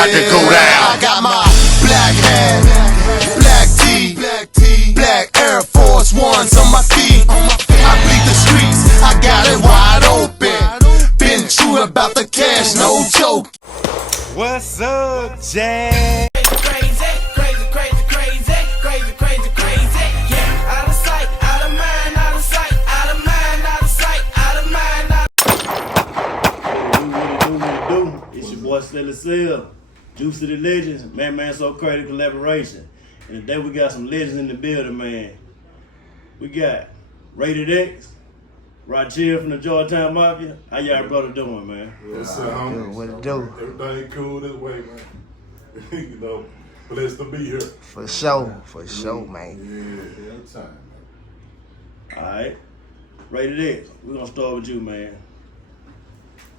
about to go down. I got my black hat, black tee, black Air Force Ones on my feet. I bleed the streets, I got it wide open. Been true about the cash, no joke. What's up, Jack? Sell Juice to the Legends, man, so crazy collaboration. And today we got some legends in the building, man. We got RatedX, Rachill from the GeorgetownMafia. How y'all brother doing, man? What's up, homie? What it do? Everything cool this way, man. You know, blessed to be here. For sure, man. Yeah, time, man. Alright, RatedX, we're gonna start with you, man.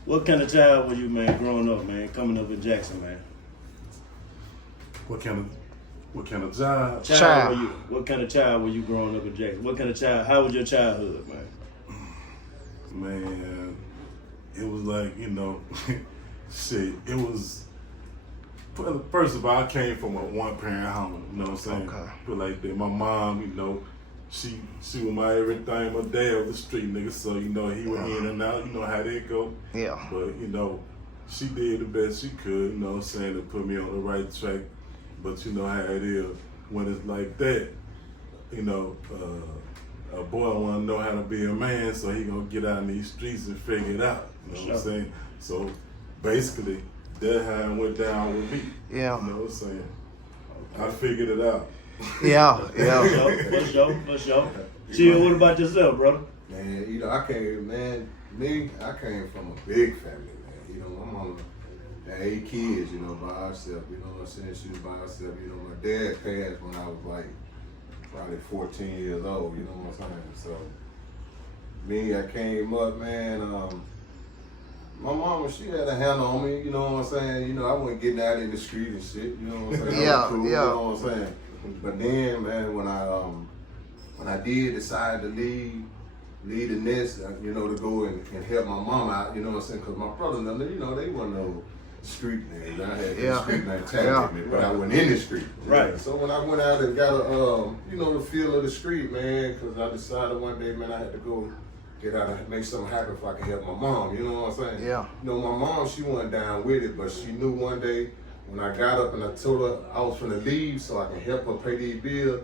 What kind of child were you, man, growing up, man, coming up in Jackson, man? What kind of job? Child. What kind of child were you growing up in Jackson? What kind of child? How was your childhood, man? Man, it was like, you know, shit. It was. First of all, I came from a one-parent home. You know what I'm saying? Okay. But like that, my mom, you know, she was my everything. My dad was a street nigga, so you know he went in and out. You know how that go. Yeah. But you know, she did the best she could. You know what I'm saying, to put me on the right track. But you know how it is when it's like that. You know, a boy want to know how to be a man, so he gonna get out in these streets and figure it out. You know what I'm saying? So basically, that's how it went down with me. Yeah. You know what I'm saying? I figured it out. Yeah. For sure. Chill, what about yourself, brother? Man, you know, I came from a big family, man. You know, my mama had 8 kids, you know, by herself. You know what I'm saying? She was by herself. You know, my dad passed when I was like probably 14 years old, you know what I'm saying? So, me, I came up, man, my mama, she had a handle on me, you know what I'm saying? You know, I wasn't getting out in the street and shit, you know what I'm saying? Yeah, cool, yeah. You know what I'm saying? But then, man, when I did decide to leave the nest, you know, to go and help my mom out, you know what I'm saying? Because my brother, you know, they weren't no street niggas. I had the street mentality, but I wasn't in the street. Right. So when I went out and got you know, the feel of the street, man, because I decided one day, man, I had to go get out and make something happen if I could help my mom, you know what I'm saying? Yeah. You know, my mom, she wasn't down with it, but she knew one day when I got up and I told her I was finna leave so I can help her pay these bills,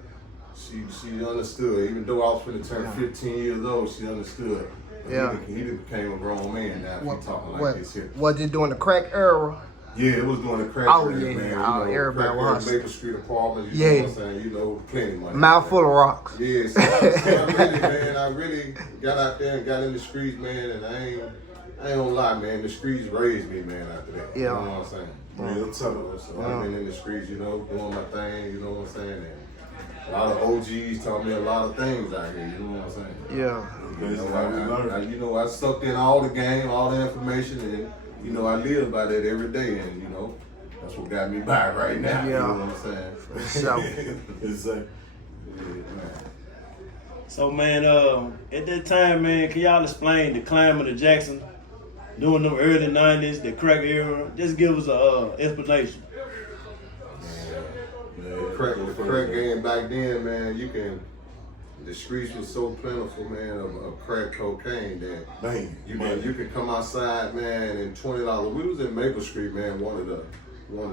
she understood. Even though I was finna turn 15 years old, she understood. Yeah. He became a grown man now. He talking like this here. Was it during the crack era? Yeah, it was during the crack Oh, era, yeah. man. Oh, you know, everybody crack was. Maple Street apartments, you know what I'm saying? You know, plenty of money. Mouth full of rocks. Yeah, so I really got out there and got in the streets, man, and I ain't gonna lie, man, the streets raised me, man, after that. Yeah. You know what I'm saying? Real tough. So I've been in the streets, you know, doing my thing, you know what I'm saying? And a lot of OGs taught me a lot of things out here, you know what I'm saying? Yeah. You know, I sucked in all the game, all the information, and, you know, I live by that every day, and, you know, that's what got me by right now, you know what I'm saying? So, Exactly. So, man, at that time, man, can y'all explain the climate of Jackson during them early 90's, the crack era? Just give us a explanation. The crack game back then, man, the streets was so plentiful, man, of crack cocaine that you could come outside, man, and $20. We was in Maple Street, man, one of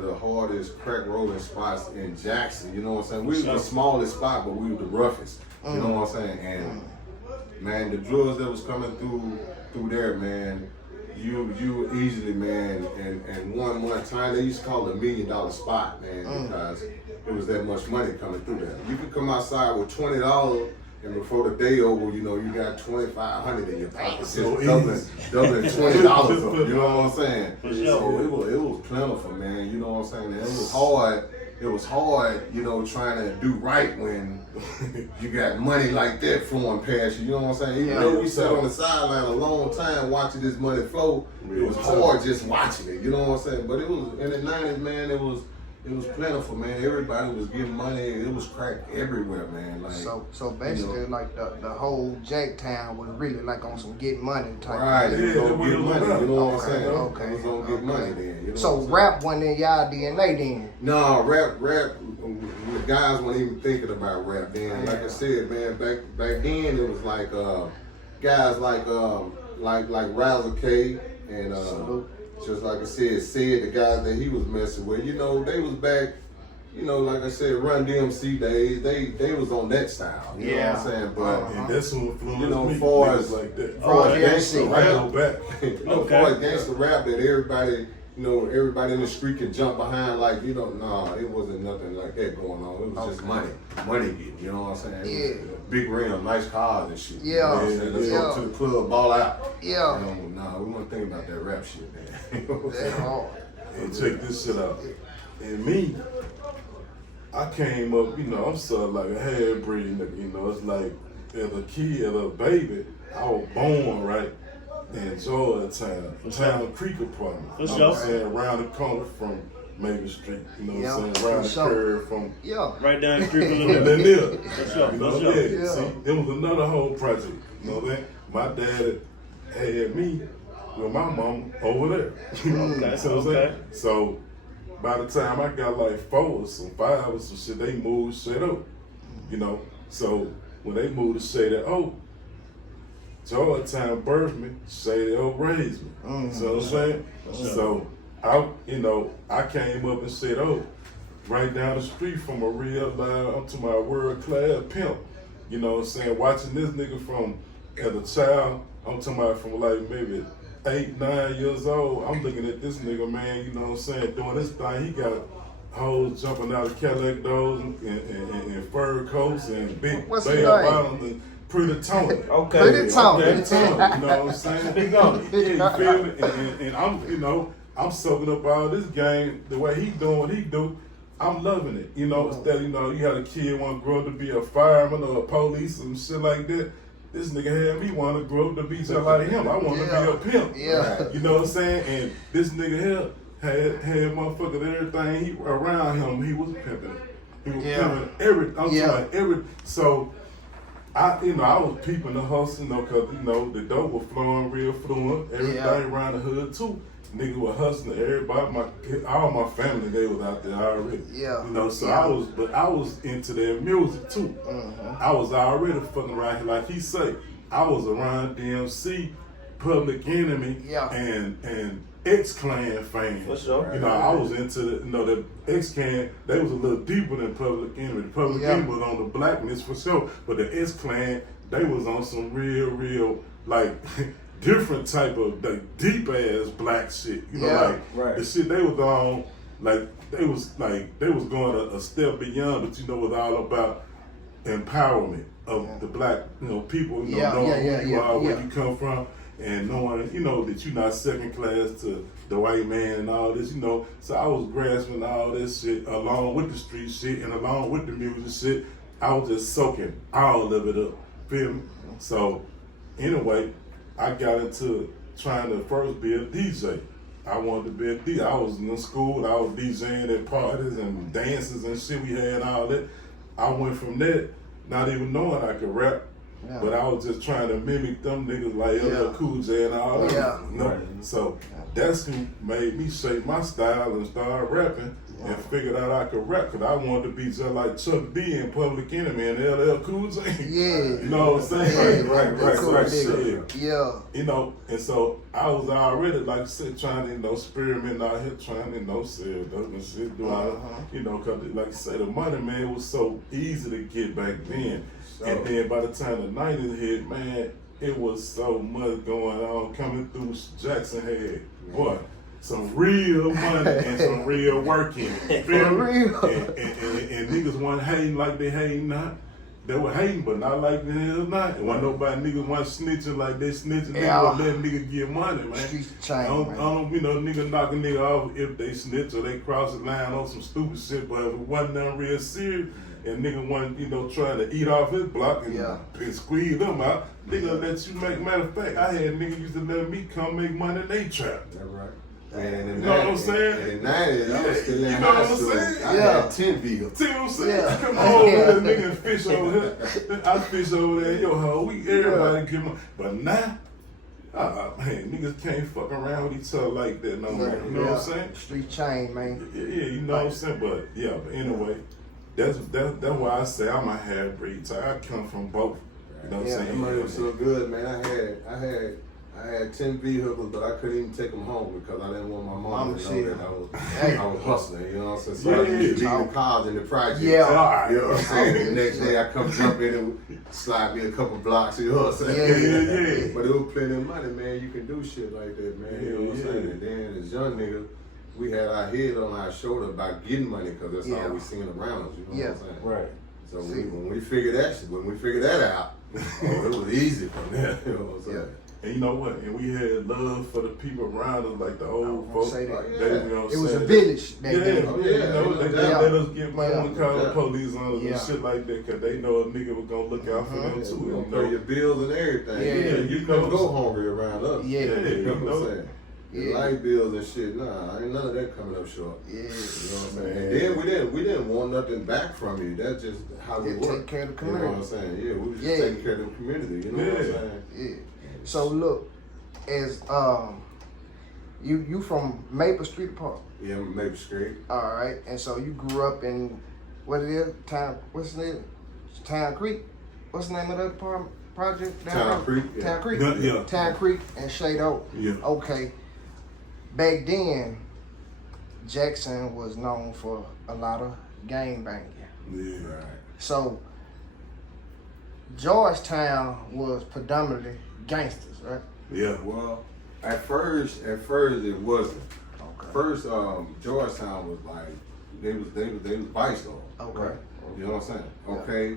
the hardest crack rolling spots in Jackson. You know what I'm saying? We was the smallest spot, but we were the roughest. You know what I'm saying? And man, the drugs that was coming through there, man, you easily, man, and one time they used to call it $1 million spot, man, because it was that much money coming through there. You could come outside with $20, and before the day over, you know, you got $2,500 in your pocket, So doubling $20 up. You know what I'm saying? For sure. So it was plentiful, man. You know what I'm saying? And it was hard. It was hard, you know, trying to do right when you got money like that flowing past you. You know what I'm saying? Even though we sat on the sideline a long time watching this money flow, it was hard just watching it. You know what I'm saying? But it was in the 90's, man. It was it was plentiful, man. Everybody was getting money. It was crack everywhere, man. Like So basically, you know, like the whole Jacktown was really like on some get money type. right, Of they was gonna get money. You know what I'm Okay, saying? okay, They was gonna get money then. You know So what I'm rap wasn't in y'all DNA then. No, rap. The guys weren't even thinking about rap then. Like I said, man, back then it was like guys like Razzle K and just like I said, the guys that he was messing with. You know, they was back. You know, like I said, Run DMC days. They was on that style. You know what I'm saying? But And that's who influenced you know, me. far Niggas as like that. far as yeah, gangster see, I go rap, back. you know, far as gangster rap that everybody. You know, everybody in the street can jump behind, like, you know, nah, it wasn't nothing like that going on. It was just money getting, you know what I'm saying? It was big rim, nice cars and shit. You know what I'm saying? Let's go to the club, ball out. Yeah. You know, nah, we want to think about that rap shit, man. You know what I'm That's saying? hard. And check this shit out. And me, I came up, you know, I'm sort of like a half-breed nigga, you know, it's like, as a kid, as a baby, I was born, right, in Georgetown, Town Creek apartment. You know what I'm saying? Around the corner from Maple Street, you know what I'm saying? Around the curve from Right down the street a little that bit. there. For sure, You know, for sure. yeah. See, it was another whole project. You know that? My dad had me with my mom over there. Okay, So, okay. so by the time I got like 4 or some 5 or some shit, they moved straight up. You know, so when they moved to Shady Oak, Georgetown birthed me, Shady Oak raised me. So what I'm saying? So I came up and said, right down the street from a real live, up to my world class pimp. You know what I'm saying? Watching this nigga from as a child, I'm talking about from like maybe 8, 9 years old. I'm looking at this nigga, man, you know what I'm saying, doing this thing. He got hoes jumping out of Cadillac doors and fur coats and big What's bell his name? bottoms and Pretty Tony. Okay. Pretty Tony. Pretty Tony, you know what I'm saying? Speak on it. Yeah, you feel me? And I'm, you know, I'm soaking up all this game, the way he doing what he do. I'm loving it. You know, instead, you know, you had a kid want to grow up to be a fireman or a police and shit like that. This nigga had me want to grow up to be just like him. I want to be a pimp. Yeah. You know what I'm saying? And this nigga here had motherfuckers, everything around him, he was pimping. He was pimping everything. I'm talking about every. So, I was peeping the hustle, you know, cause you know the dope was flowing real fluent. Everything around the hood too. Nigga was hustling. Everybody, all my family, they was out there already. Yeah. You know, so I was into their music too. I was already fucking around here, like he say. I was around DMC, Public Enemy, and X-Clan fans. For sure. You know, I was into the X-Clan, they was a little deeper than Public Enemy. The Public Enemy was on the blackness for sure, but the X-Clan, they was on some real, like, different type of, like, deep ass black shit. You know, like, the shit they was on, like, they was going a step beyond, but you know, it was all about empowerment of the black, you know, people, you know, knowing who you are, where you come from, and knowing, you know, that you're not second class to the white man and all this, you know. So I was grasping all this shit along with the street shit and along with the music shit. I was just soaking all of it up. Feel me? So anyway, I got into trying to first be a DJ. I wanted to be a DJ. I was in school, I was DJing at parties and dances and shit we had and all that. I went from that, not even knowing I could rap, but I was just trying to mimic them niggas like LL Cool J and all that. You know? So that's who made me shape my style and start rapping and figured out I could rap, because I wanted to be just like Chuck D and Public Enemy and LL Cool J. Yeah. You know what I'm saying? Right. Yeah. You know, and so I was already, like I said, trying to, you know, experiment out here, trying to, you know, sell and shit, doing, you know, because, like I said, the money, man, was so easy to get back then. And then by the time the 90's hit, man, it was so much going on coming through. Jackson had, boy, some real money and some real work in it. Feel me? real. And niggas weren't hating like they hating now. They were hating, but not like the hell not. And when nobody niggas want snitching like they snitching, niggas letting niggas get money, man. Streets change, I don't, man. you know, nigga knocking nigga off if they snitch or they cross the line on some stupid shit, but if it wasn't nothing real serious, and nigga wasn't, you know, trying to eat off his block and squeeze them out, nigga let you make. Matter of fact, I had niggas used to let me come make money in they trap. That's right. And You know what I'm saying? In the 90s, I was still in You know what high I'm school. saying? I had 10 vehicles. See what I'm saying? Yeah. Come on, this nigga and fish over here. I fish over there. Yo, how we everybody give them. But now, man, niggas can't fuck around with each other like that no more. You know what I'm saying? Street chain, man. Yeah, you know what I'm saying? But yeah, but anyway, that's why I say I'm a half-breed type. I come from both. You know what I'm That saying? money was so good, man. I had 10 vehicles, but I couldn't even take them home because I didn't want my mom to know that I was hustling. You know what I'm saying? So I used to leave the cars in the project. Yeah. You know what I'm saying? The next day I come jump in and slide me a couple blocks. You know what I'm saying? Yeah. But it was plenty of money, man. You can do shit like that, man. You know what I'm saying? And then as young niggas, we had our head on our shoulder about getting money because that's all we seen around us. You know what I'm saying? Right. So when we figured that out, it was easy from there. You know what I'm saying? And you know what? And we had love for the people around us, like the old folks. Say that. They, you know what It I'm was a saying? village back Yeah, then. you know, they let us get money when we call the Yeah. police on us Yeah. and shit like that, because they know a nigga was gonna look out for them We too. gonna You pay know? your bills and everything. Yeah. You couldn't go hungry around us. Yeah. You know what I'm know. saying? The Yeah. light bills and shit, nah, ain't none of that coming up short. Yeah. You know what I'm saying? And then we didn't want nothing back from you. That's just how we Yeah, work. take care of the You know what I'm community. saying? Yeah, we was just Yeah. taking care of the community. You know what I'm saying? Yeah. So look, as you from Maple Street Park. Yeah, Maple Street. All right, and so you grew up in what it is? What's the name? Town Creek. What's the name of the other project? down Town there? Creek, yeah. Town Creek. Yeah. Town Creek and Shade Oak. Yeah. Okay. Back then, Jackson was known for a lot of gang banging. Yeah. Right. So Georgetown was predominantly gangsters, right? Yeah. Well, at first it wasn't. Okay. First, Georgetown was like they was vice lords. Okay. You know what I'm saying? Yeah. Okay.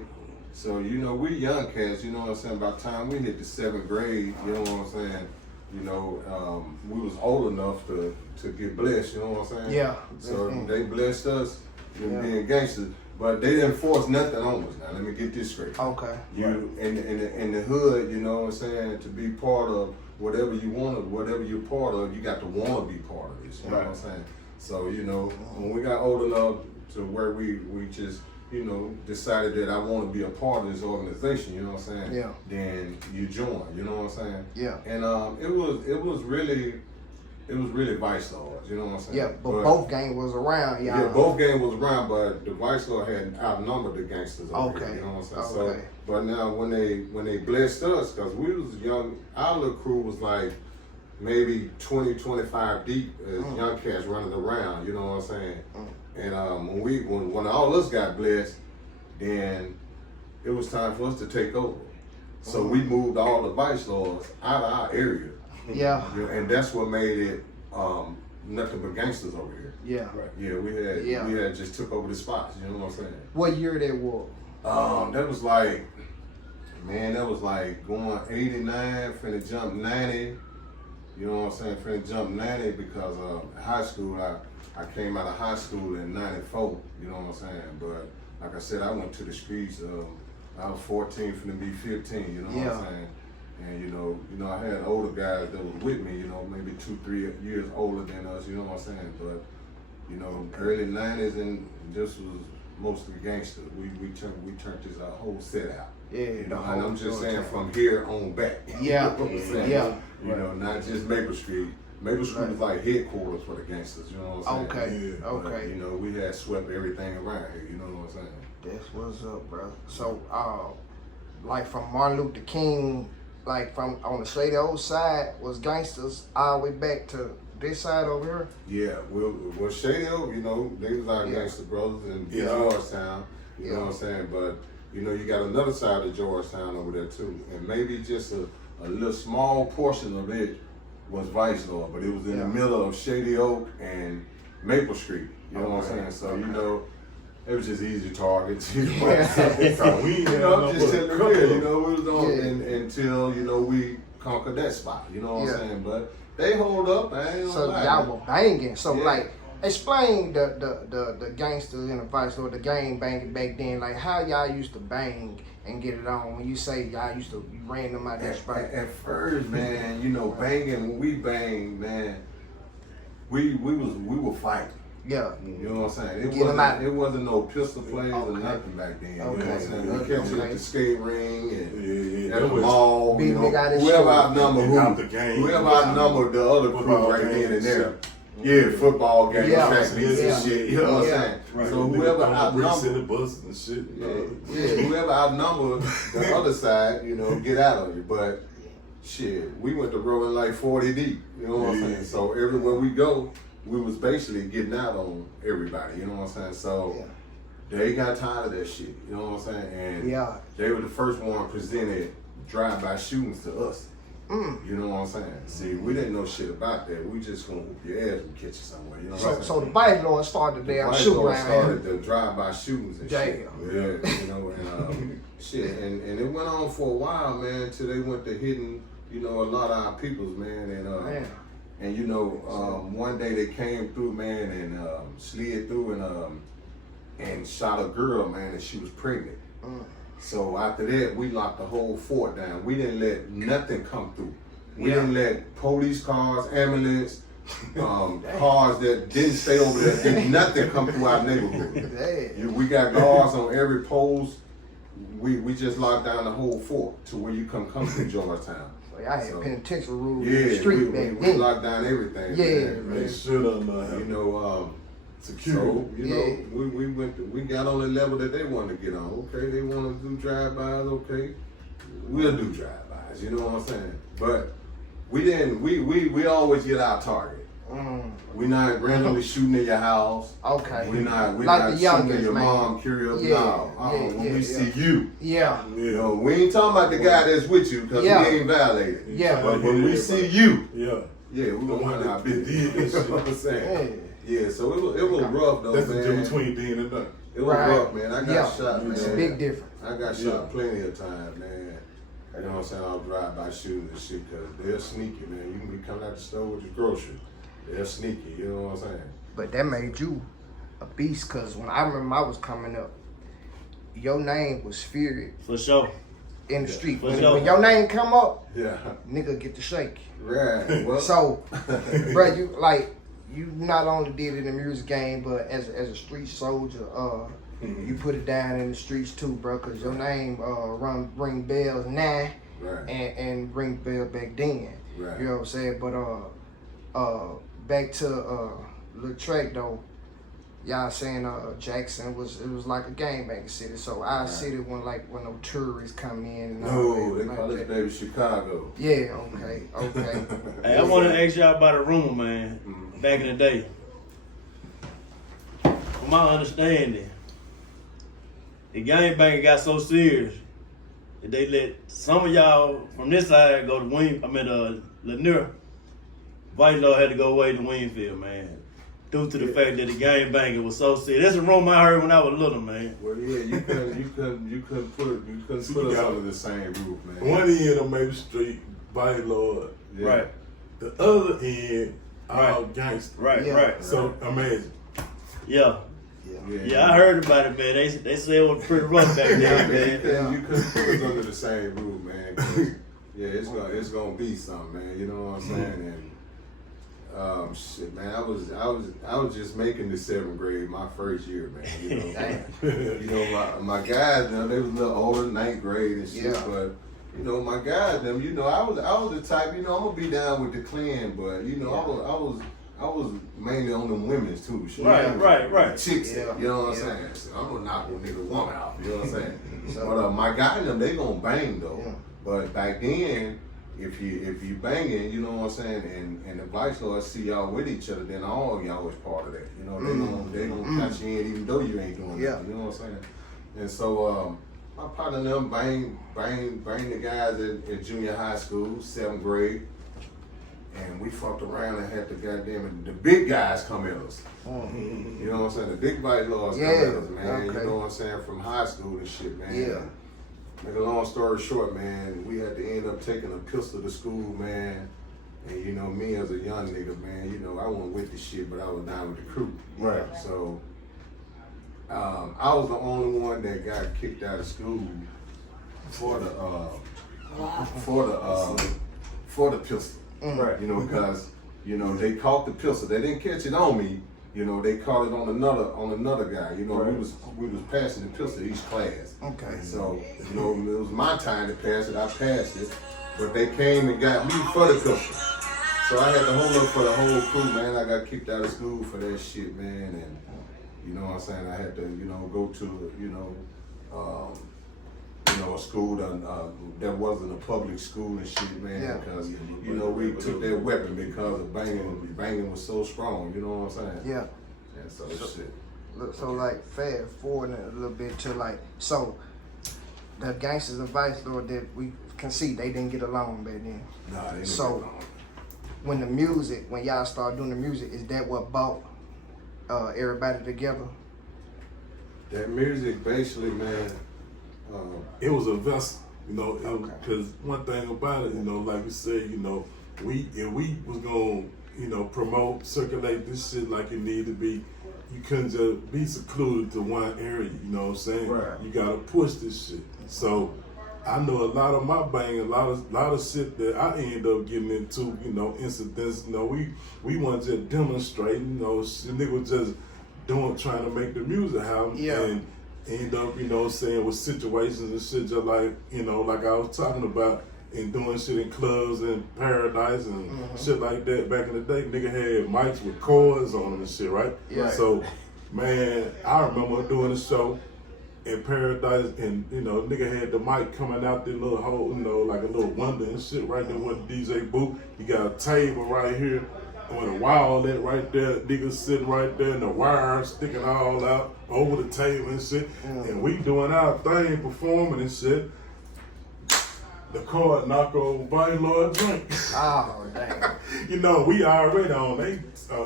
So you know we young cats. You know what I'm saying? By the time we hit the 7th grade, you know what I'm saying? You know, we was old enough to get blessed. You know what I'm saying? Yeah. So they blessed us with Yeah. being gangsters, but they didn't force nothing on us. Now let me get this straight. Okay. You in the hood, you know what I'm saying, to be part of whatever you want, whatever you're part of, you got to want to be part of this. You know what I'm saying? So you know, when we got old enough to where we just decided that I want to be a part of this organization. You know what I'm saying? Yeah. Then you join. You know what I'm saying? Yeah. And it was really vice lords. You know what I'm saying? Yeah, but both gang was around, y'all. Yeah, both gangs was around, but the vice lord had outnumbered the gangsters over Okay. here, you know what I'm saying? Okay. So, but now when they blessed us, because we was young, our little crew was like maybe 20, 25 deep as young cats running around, you know what I'm saying? And when all of us got blessed, then it was time for us to take over. So we moved all the vice lords out of our area. Yeah. And that's what made it nothing but gangsters over here. Yeah. Right. Yeah, we had just took over the spots. You know what I'm saying? What year that was? That was like going 89, finna jump 90. You know what I'm saying? Finna jump 90 because high school. I came out of high school in 94. You know what I'm saying? But like I said, I went to the streets. I was 14, finna be 15. You know what I'm saying? And you know, I had older guys that was with me, you know, maybe 2-3 years older than us, you know what I'm saying? But, you know, early 90s and this was mostly gangster. We turned this whole set out. Yeah. You know, and I'm just saying from here on back. Yeah. You know what I'm saying? Yeah. You know, not just Maple Street. Maple Street was like headquarters for the gangsters, you know what I'm saying? Okay. Yeah. Okay. But, you know, we had swept everything around here, you know what I'm saying? That's what's up, bro. So, like from Martin Luther King, like from on the Shady Old side was gangsters all the way back to this side over here. Yeah, well, Shady Oak, you know, they was our gangster brothers in Georgetown. You know what I'm saying? But you know, you got another side of Georgetown over there too, and maybe just a little small portion of it was Vice Lord, but it was in the middle of Shady Oak and Maple Street. You know what I'm saying? So you know. It was just easy targets, you know what I'm saying? So we, I'm just telling you, you know, we was on until, you know, we conquered that spot, you know what I'm saying? But they hold up, I ain't So gonna lie. y'all were banging. So like, explain the gangsters and the vice lord, the gang banging back then. Like how y'all used to bang and get it on. When you say y'all used to, you ran them out that spot. At first, man, you know, banging, when we banged, man, we were fighting. Yeah. You know what I'm saying? Get 'em out. It wasn't no pistol plays or nothing back then. You know what I'm saying? We catch you at the skate ring and at the mall. Big You know, nigga out his whoever show. Out the game. whoever outnumbered the other crew Football right then and games. there. Yeah, football games, Yeah. track meets and Yeah. shit. You know what I'm Yeah. saying? Right. So whoever in the outnumbered, bus and shit. whoever outnumbered the other side, you know, get out of you. But shit, we went to rolling like 40 deep. You know what I'm saying? So everywhere we go, we was basically getting out on everybody. You know what I'm saying? So they got tired of that shit. You know what I'm saying? And they were the first one presented drive-by shootings to us. You know what I'm saying? See, we didn't know shit about that. We just gonna whoop your ass and catch you somewhere. You know what I'm saying? So the vicelords started their shoot around started here. the drive-by shootings and shit. Damn. Yeah, you know, and shit, and it went on for a while, man, till they went to hitting, you know, a lot of our peoples, man, and you know, one day they came through, man, and slid through and shot a girl, man, and she was pregnant. So after that, we locked the whole fort down. We didn't let nothing come through. We didn't let police cars, ambulance, cars that didn't stay over there, did nothing come through our neighborhood. We got guards on every post. We just locked down the whole fort to where you come through Georgetown. I had penitentiary rules in Yeah, the street back we then. locked down everything. Yeah, They should have You know, security. so, you know, we got on the level that they wanted to get on. Okay, they want to do drive-bys, okay. We'll do drive-bys, you know what I'm saying? But we didn't, we always get our target. We not randomly shooting in your house. Okay. We not Like the shooting youngest, in your man. mom, curious. Yeah, No. When we see you. Yeah. You know, we ain't talking about the guy that's with you because we ain't violated. Yeah. But when we see you, yeah, we gonna run our business. did You know what I'm saying? Yeah, so it was rough though, That's man. the difference between being and done. It was rough, man. I got shot, man. It's a big difference. I got shot plenty of times, man. You know what I'm saying? I'll drive by shootings and shit because they're sneaky, man. You can be coming out the store with your groceries. They're sneaky, you know what I'm saying? But that made you a beast, because when I remember I was coming up, your name was feared For sure. in the street. For When sure. your name come up, Yeah. nigga get the shake. Right. Well, So, bro, you not only did it in the music game, but as a street soldier, you put it down in the streets too, bro, because your name ring bells now and ring bells back then. Right. You know what I'm saying? But back to the track though, y'all saying Jackson was like a gangbanging city. So our city when no tourists come in. And all no, that, they call this baby Chicago. Yeah, okay. Hey, I want to ask y'all about a rumor, man. Back in the day, from my understanding, the gangbanging got so serious that they let some of y'all from this side go to Lanier. White Lord had to go away to Winfield, man, due to the fact that the gangbanging was so serious. That's a rumor I heard when I was little, man. Well, yeah, you couldn't put us under the same roof, man. One end of Maple Street, White Lord. Yeah. Right. The other end, all gangster. Right. So imagine. Yeah, I heard about it, man. They said it was pretty rough back then, man. You couldn't put us under the same roof, man. 'Cause, yeah, it's gonna be something, man. You know what I'm saying? And shit, man, I was just making the 7th grade my first year, man. You know, you know my guys, them, they was a little older, 9th grade and shit, but. You know, my guys, them. You know, I was the type. You know, I'm gonna be down with the clan, but you know, I was mainly on them women's too. Shit. Right. Chicks, you know what I'm saying? So I'm gonna knock a nigga woman out. You know what I'm saying? But my guys, them, they gonna bang though. Yeah. But back then, if you banging, you know what I'm saying, and the vice lords see y'all with each other, then all y'all was part of that. You know, they gonna catch you in even though you ain't doing nothing. You know what I'm saying? And so my partner and them bang the guys at junior high school, 7th grade. And we fucked around and had the big guys come at us. You know what I'm saying? The big white lords come at us, man. You know what I'm saying? From high school and shit, man. Yeah. Make a long story short, man, we had to end up taking a pistol to school, man. And you know, me as a young nigga, man, you know, I wasn't with the shit, but I was down with the crew. Right. So I was the only one that got kicked out of school for the pistol. Right. You know, because you know, they caught the pistol. They didn't catch it on me. You know, they caught it on another guy. You know, we was passing the pistol each class. Okay. So, you know, it was my time to pass it. I passed it, but they came and got me for the pistol. So I had to hold up for the whole crew, man. I got kicked out of school for that shit, man. And you know what I'm saying? I had to, you know, go to, a school that wasn't a public school and shit, man. Yeah. Because you know we took that weapon because of banging was so strong. You know what I'm saying? Yeah. And so shit. Look, so like fast forward a little bit to like, so the gangsters and vice lord that we can see, they didn't get along back then. Nah, they didn't So get along. when y'all started doing the music, is that what brought everybody together? That music basically, man. It was a vessel, you know, because Okay. one thing about it, you know, like we said, you know, if we was gonna, you know, promote, circulate this shit like it needed to be, you couldn't just be secluded to one area, you know what I'm saying? Right. You gotta push this shit. So I know a lot of my bang, a lot of shit that I end up getting into, you know, incidents, you know, we weren't just demonstrating, you know, shit, nigga was just trying to make the music happen. Yeah. And end up, you know, saying with situations and shit just like, you know, like I was talking about, and doing shit in clubs and Paradise and shit like that. Back in the day, nigga had mics with cords on them and shit, right? Yeah. So, man, I remember doing a show in Paradise, and you know, nigga had the mic coming out the little hole, you know, like a little window and shit right there with the DJ booth. You got a table right here with a wall lit right there, niggas sitting right there, and the wire sticking all out over the table and shit. And we doing our thing, performing and shit. The cord knock over vicelords drink. Oh, dang. You know, we already on they,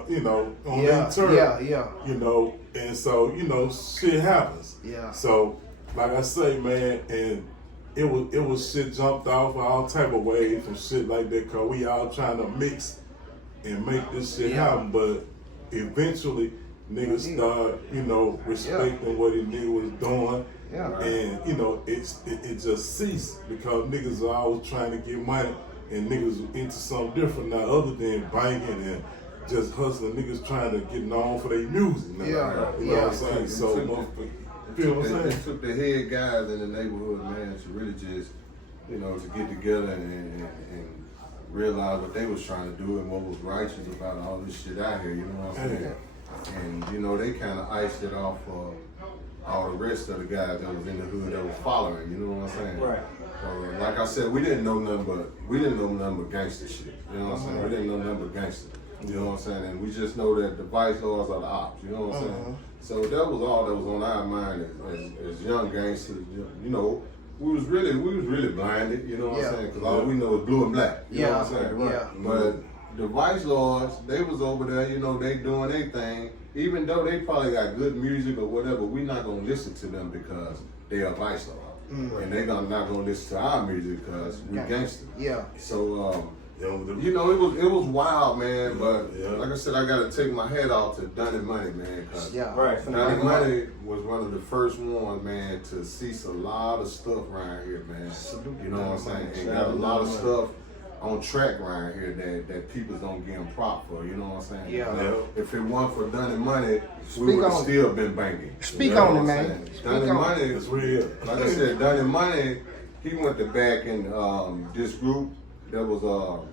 you know, on their turn. Yeah. You know, and so, you know, shit happens. Yeah. So, like I say, man, and it was shit jumped off all type of ways and shit like that, cause we all trying to mix and make this shit happen. But eventually, niggas start, you know, respecting what the nigga was doing. Yeah. And, you know, it just ceased because niggas are always trying to get money and niggas are into something different now other than banging and just hustling. Niggas trying to get known for their music now. Yeah. You know what I'm saying? So, feel what I'm saying? It took the head guys in the neighborhood, man, to really just, you know, to get together and realize what they was trying to do and what was righteous about all this shit out here, you know what I'm saying? And, you know, they kind of iced it off for all the rest of the guys that was in the hood that was following, you know what I'm saying? Right. So, like I said, we didn't know nothing but gangster shit, you know what I'm saying? We didn't know nothing but gangster, you know what I'm saying? And we just know that the vice lords are the ops, you know what I'm saying? So that was all that was on our mind as young gangsters, you know. We was really blinded, you know what I'm saying? Because all we know is blue and black, you know what I'm saying? Yeah. But the vice lords, they was over there, you know, they doing their thing. Even though they probably got good music or whatever, we not gonna listen to them because they are vice lords. And they not gonna listen to our music because we gangster. Yeah. So, you know, it was wild, man. But like I said, I gotta take my hat off to Dunny Money, man. Cause Right. Dunny Money was one of the first ones, man, to cease a lot of stuff around here, man. You know what I'm saying? And got a lot of stuff on track around here that people don't give him prop for, you know what I'm saying? Yeah. If it weren't for Dunny Money, we would have still been banging. Speak You know on what it, I'm man. saying? Speak Dunny on it. Money, It's real. like I said, Dunny Money, he went to back in this group that was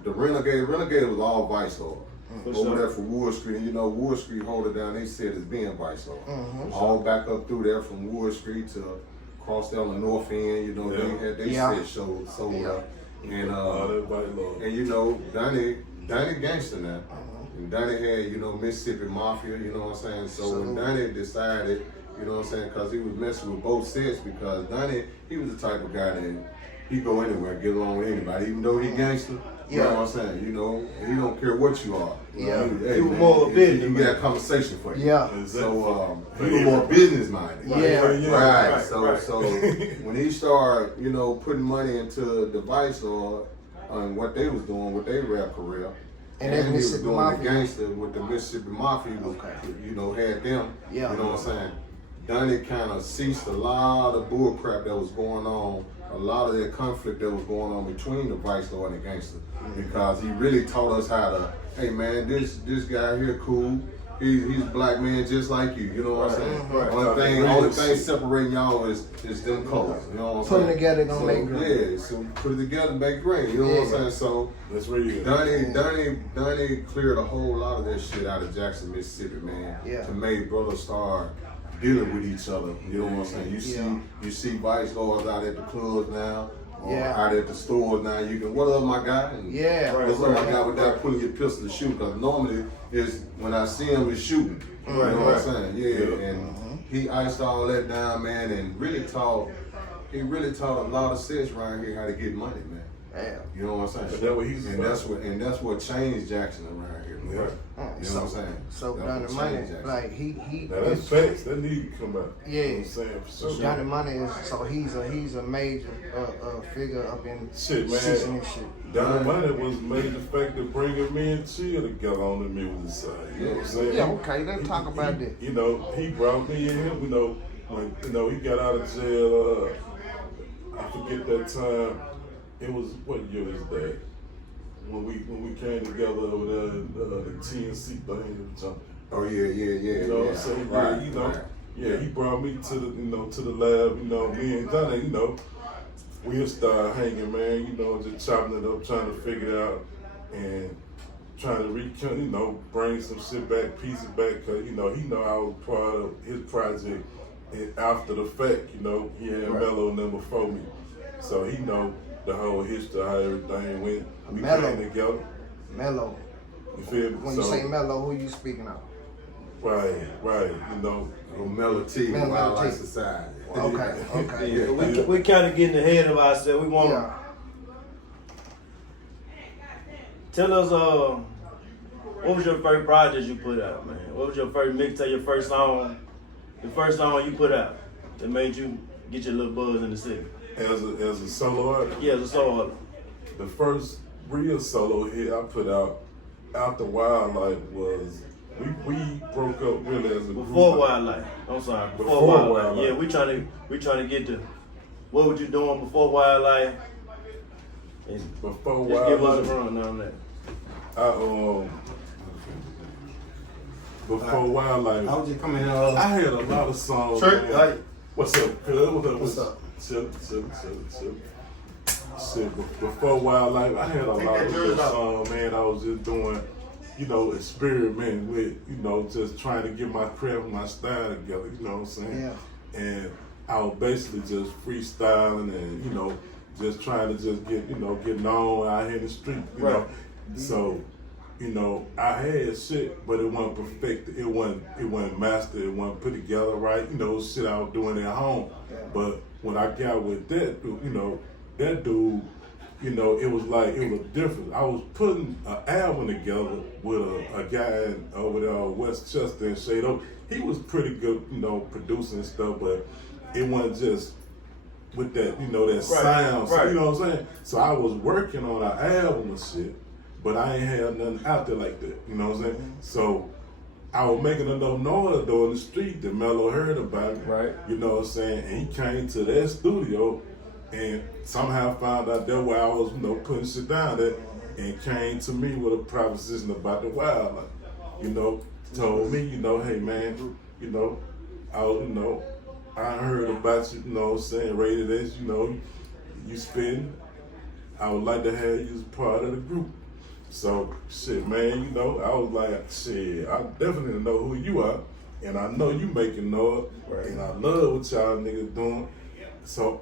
the Renegade. Renegade was all vice lord. Over there for Wood Street, and you know Wood Street hold it down. They said it's being vice lord. All back up through there from Wood Street to across down the north end. You know they had they said sold up, and you know Donnie gangster now. And Donnie had, you know, Mississippi Mafia, you know what I'm saying? So when Donnie decided, you know what I'm saying, because he was messing with both sets, because Donnie, he was the type of guy that he go anywhere, get along with anybody, even though he gangster. You know what I'm saying? You know, he don't care what you are. You know, He was more business. He got a conversation for you. Yeah. So he was more business minded. Yeah. So when he started, you know, putting money into the vice lord and what they was doing with their rap career, And he was Mississippi doing Mafia. the gangster with the Mississippi Mafia, you know, had them. Yeah. You know what I'm saying? Donnie kind of ceased a lot of bull crap that was going on, a lot of that conflict that was going on between the vice lord and the gangster, because he really taught us how hey man, this guy here cool. He's a black man just like you. You know what I'm saying? Right. Only thing separating y'all is them colors. You know what I'm Put saying? them together gonna make green. Yeah, so put it together and make green. You know what I'm saying? So That's real. Donnie cleared a whole lot of that shit out of Jackson, Mississippi, man. Yeah. To make brothers start dealing with each other. You know what I'm saying? You see vice lords out at the clubs now. Or out at the stores now, you can, what up my guy? And what's up my guy without pulling your pistol to shoot? Because normally is when I see him, it's shooting. You know what I'm saying? Yeah. And he iced all that down, man, and really taught a lot of sis around here how to get money, man. Damn. You know what I'm saying? But that what he's and that's what changed Jackson around here, man. Right. You know what I'm saying? So That's Johnny what Money, changed Jackson. like he Now that's facts. That need to come out. Yeah. You know what I'm saying? For sure. Johnny Money is so he's a major figure up in Shit, man. season and shit. Donnie Money was a major factor bringing me and Chill together on the music side. You know what I'm saying? Yeah, okay, let's talk about that. You know, he brought me in. You know, when he got out of jail. I forget that time. It was what year was that? When we came together over there, the TNC thing or something. Oh yeah. You know what I'm saying? Right, You know, right. yeah, he brought me to the lab. You know, me and Donnie, you know, we'll start hanging, man. You know, just chopping it up, trying to figure it out, and trying to bring some shit back, pieces back, cause you know he know I was part of his project, and after the fact, you know, he had Mello number before me, so he know the whole history, how everything went. We Mello. came together. Mello. You feel me? When you say Mello, who you speaking of? Right, you know. Mellow T, Mellow Wildlife T. Society. Okay. Yeah, we kind of getting ahead of ourselves. We want to tell us what was your first project you put out, man? What was your first mixtape, your first song, the first song you put out that made you get your little buzz in the city? As a solo artist. Yeah, as a solo artist. The first real solo hit I put out after Wildlife was we broke up really as a Before group. Wildlife. I'm sorry. Before Before Wildlife. Wildlife. Yeah, we trying to get to what were you doing before Wildlife? And Before just give us Wildlife, a run on that. Before Wildlife, I was just coming in. I had a lot of songs. Trey, man. like, What's up, cuz? What's up? Chill. Shit, before Wildlife, I had a lot of good songs, man. I was just doing, experimenting with, just trying to get my craft and my style together, you know what I'm saying? Yeah. And I was basically just freestyling and, just trying to just get known out here in the street, you know? So, I had shit, but it wasn't perfected. It wasn't mastered. It wasn't put together right. Shit I was doing at home. But when I got with that, that dude, it was different. I was putting an album together with a guy over there on West Chester and Shade Oak. He was pretty good, producing stuff, but it wasn't just with that, that sound. Right. You know what I'm saying? So I was working on an album and shit, but I ain't had nothing out there like that. You know what I'm saying? So I was making enough noise though in the street that Mello heard about it. Right. You know what I'm saying? And he came to that studio and somehow found out that where I was, putting shit down there, and came to me with a proposition about the wildlife. Told me, hey man, I heard about you, Rated X, you spitting. I would like to have you as part of the group. So, shit, man, I was like, shit, I definitely know who you are, and I know you making noise, and I love what y'all niggas doing. So,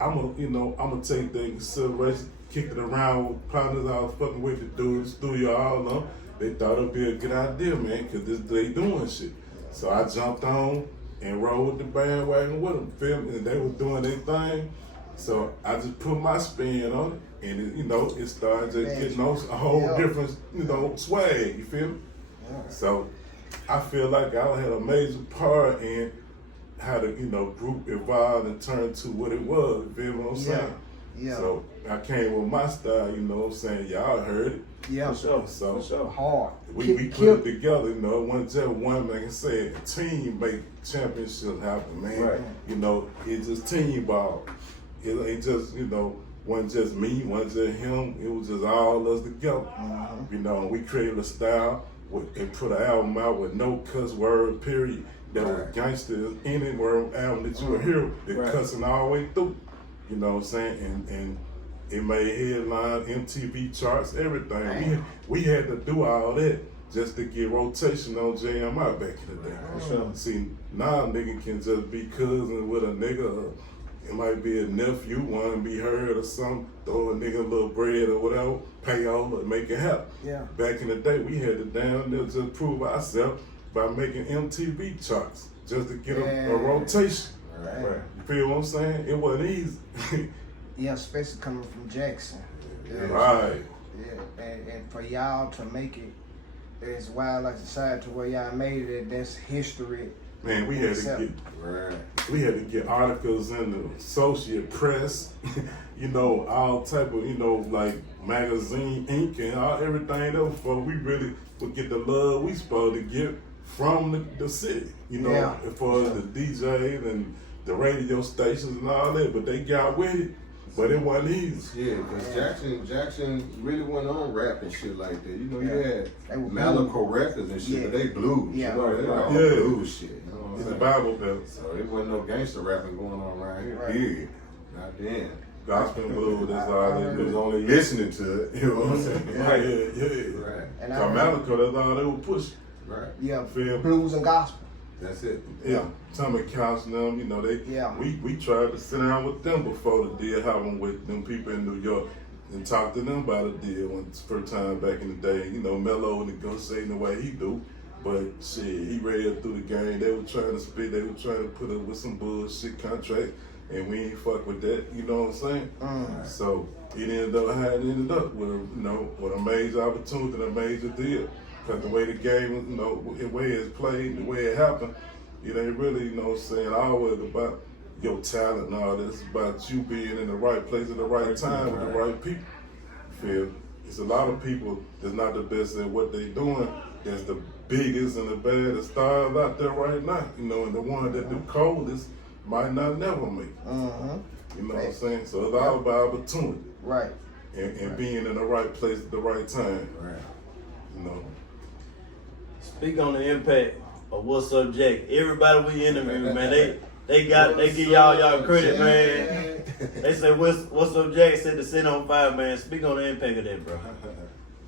I'm gonna take that in consideration, kick it around with partners I was fucking with to do in the studio, I don't know. They thought it'd be a good idea, man, because they doing shit. So I jumped on and rolled with the bandwagon with them, feel me? And they was doing their thing. So I just put my spin on it, and it started just getting a whole different, swag, you feel me? Yeah. So I feel like I had a major part in how the, group evolved and turned to what it was, you feel what I'm saying? Yeah. So I came with my style, you know what I'm saying? Y'all heard it. Yeah. For sure. Hard. We put it together, it wasn't just one man said, team make championship happen, man. Right. It's just team ball. It ain't just, wasn't just me, wasn't just him. It was just all of us together. You know, and we created a style and put an album out with no cuss word, period. That was gangster any word album that you would hear, that cussing all the way through. You know what I'm saying? And it made headlines, MTV charts, everything. We had to do all that just to get rotation on JMI back in the day. Sure. See, now a nigga can just be cousin with a nigga. It might be a nephew, want to be heard or something, throw a nigga a little bread or whatever, pay over, make it happen. Yeah. Back in the day, we had to down there just prove ourselves by making MTV charts just to get a rotation. Right. You feel what I'm saying? It wasn't easy. Yeah, especially coming from Jackson. Right. Yeah, and for y'all to make it as wild like society to where y'all made it, that's history. Man, we had to get articles in the Associate Press, you know, all type of, you know, like magazine, ink, and everything else before we really would get the love we supposed to get from the city, you know, as far as the DJs and the radio stations and all that, but they got with it. But it wasn't easy. Yeah, because Jackson really went on rap and shit like that. You know, you had Malico Records and shit, but they blues. Yeah. You know, they all blues shit. You know what I'm It's saying? a Bible belt. So there wasn't no gangster rapping going on around here. Period. Not then. Gospel and blues, that's all they They was do. only listening to it. You know what I'm saying? Yeah. Right. And Malico, that's all they would push. Right. Yeah, Feel? blues and gospel. That's it. Yeah, Tommy Couch and them, you know, we tried to sit down with them before the deal happened with them people in New York and talk to them about a deal when first time back in the day. You know, Mello negotiating the way he do, but shit, he read through the game. They were trying to spit, they were trying to put up with some bullshit contract, and we ain't fuck with that. You know what I'm saying? So it ended up how it ended up with a major opportunity, and a major deal. Because the way the game, you know, the way it's played, the way it happened, it ain't really, you know what I'm saying, always about your talent and all this. It's about you being in the right place at the right time with the right people. Feel? It's a lot of people that's not the best at what they doing. That's the biggest and the baddest stars out there right now. You know, and the one that do coldest might not never make it. You know what I'm saying? So it's all about opportunity. Right. And being in the right place at the right time. Right. You know. Speak on the impact of What's Up Jack. Everybody we interview, man, they give y'all credit, man. They say What's Up Jack said to sit on fire, man. Speak on the impact of that, bro.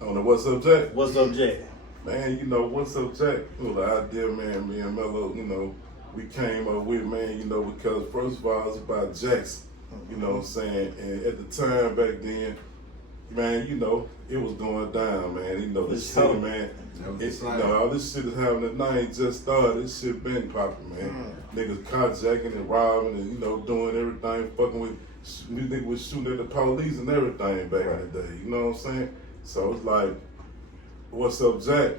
On the What's Up Jack? What's Up Jack? Man, you know, What's Up Jack? You know, the idea, man, me and Mello, you know, we came up with, man, you know, because first of all, it's about Jackson. You know what I'm saying? And at the time back then, man, you know, it was going down, man. You know, the city, man. All this shit is happening at night, just started. This shit been popping, man. Niggas carjacking and robbing and, you know, doing everything, fucking with, niggas was shooting at the police and everything back in the day. You know what I'm saying? So it's like, What's Up Jack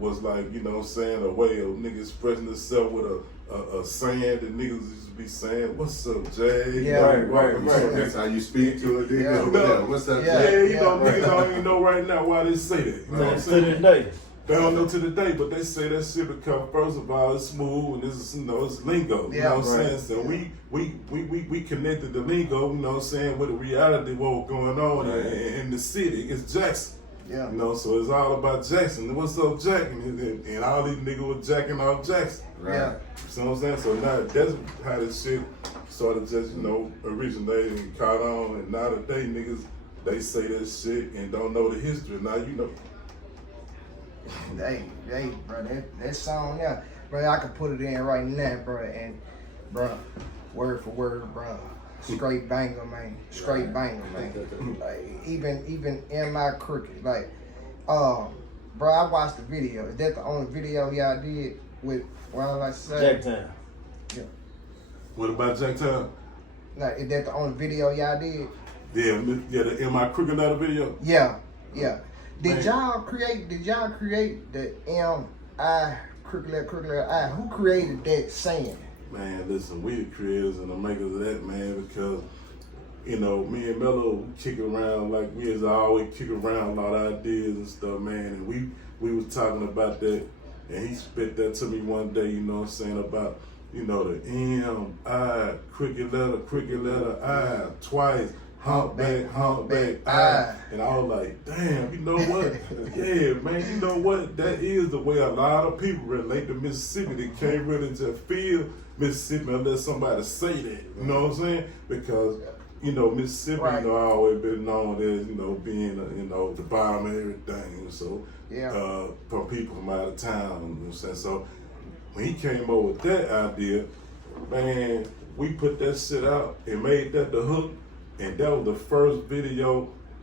was like, you know what I'm saying, a way of niggas expressing themselves with a saying that niggas used to be saying, what's up, Jay? Yeah, right. That's how you speak to it. Yeah. What's up, Yeah, Jay? you know, niggas don't even know right now why they say that. You know what I'm To saying? this day. They don't know to the day, but they say that shit because first of all, it's smooth and this is, you know, it's lingo. You know what I'm saying? So we connected the lingo, you know what I'm saying, with the reality of what was going on in the city. It's Jackson. Yeah. You know, so it's all about Jackson. What's up, Jack? And all these niggas were jacking off Jackson. Right. Yeah. You know what I'm saying? So now that's how this shit sort of just, you know, originated and caught on. And now today niggas, they say that shit and don't know the history. Now you know. Hey, bro, that song, yeah, bro, I could put it in right now, bro, and, bro, word for word, bro, straight banger, man, straight banger, man. Like, even in my crooked, like, bro, I watched the video. Is that the only video y'all did with, what I like to say? Jacktown. Yeah. What about Jacktown? Like, is that the only video y'all did? Yeah, the Am I Crooked Letter video? Yeah. Did Man. y'all create the M.I. crooked letter I? Who created that saying? Man, listen, we the creators and the makers of that, man, because, you know, me and Mello kick around like we as always kick around a lot of ideas and stuff, man, and we was talking about that, and he spit that to me one day, you know what I'm saying, about, you know, the M.I. crooked letter I twice. humpback, I. And I was like, damn, you know what? Yeah, man, you know what? That is the way a lot of people relate to Mississippi. They can't really just feel Mississippi unless somebody say that. You know what I'm saying? Because, you know, Mississippi, you know, I always been known as, you know, being, you know, the bottom of everything. So, from people from out of town, you know what I'm saying? So, when he came up with that idea, man, we put that shit out and made that the hook, and that was the first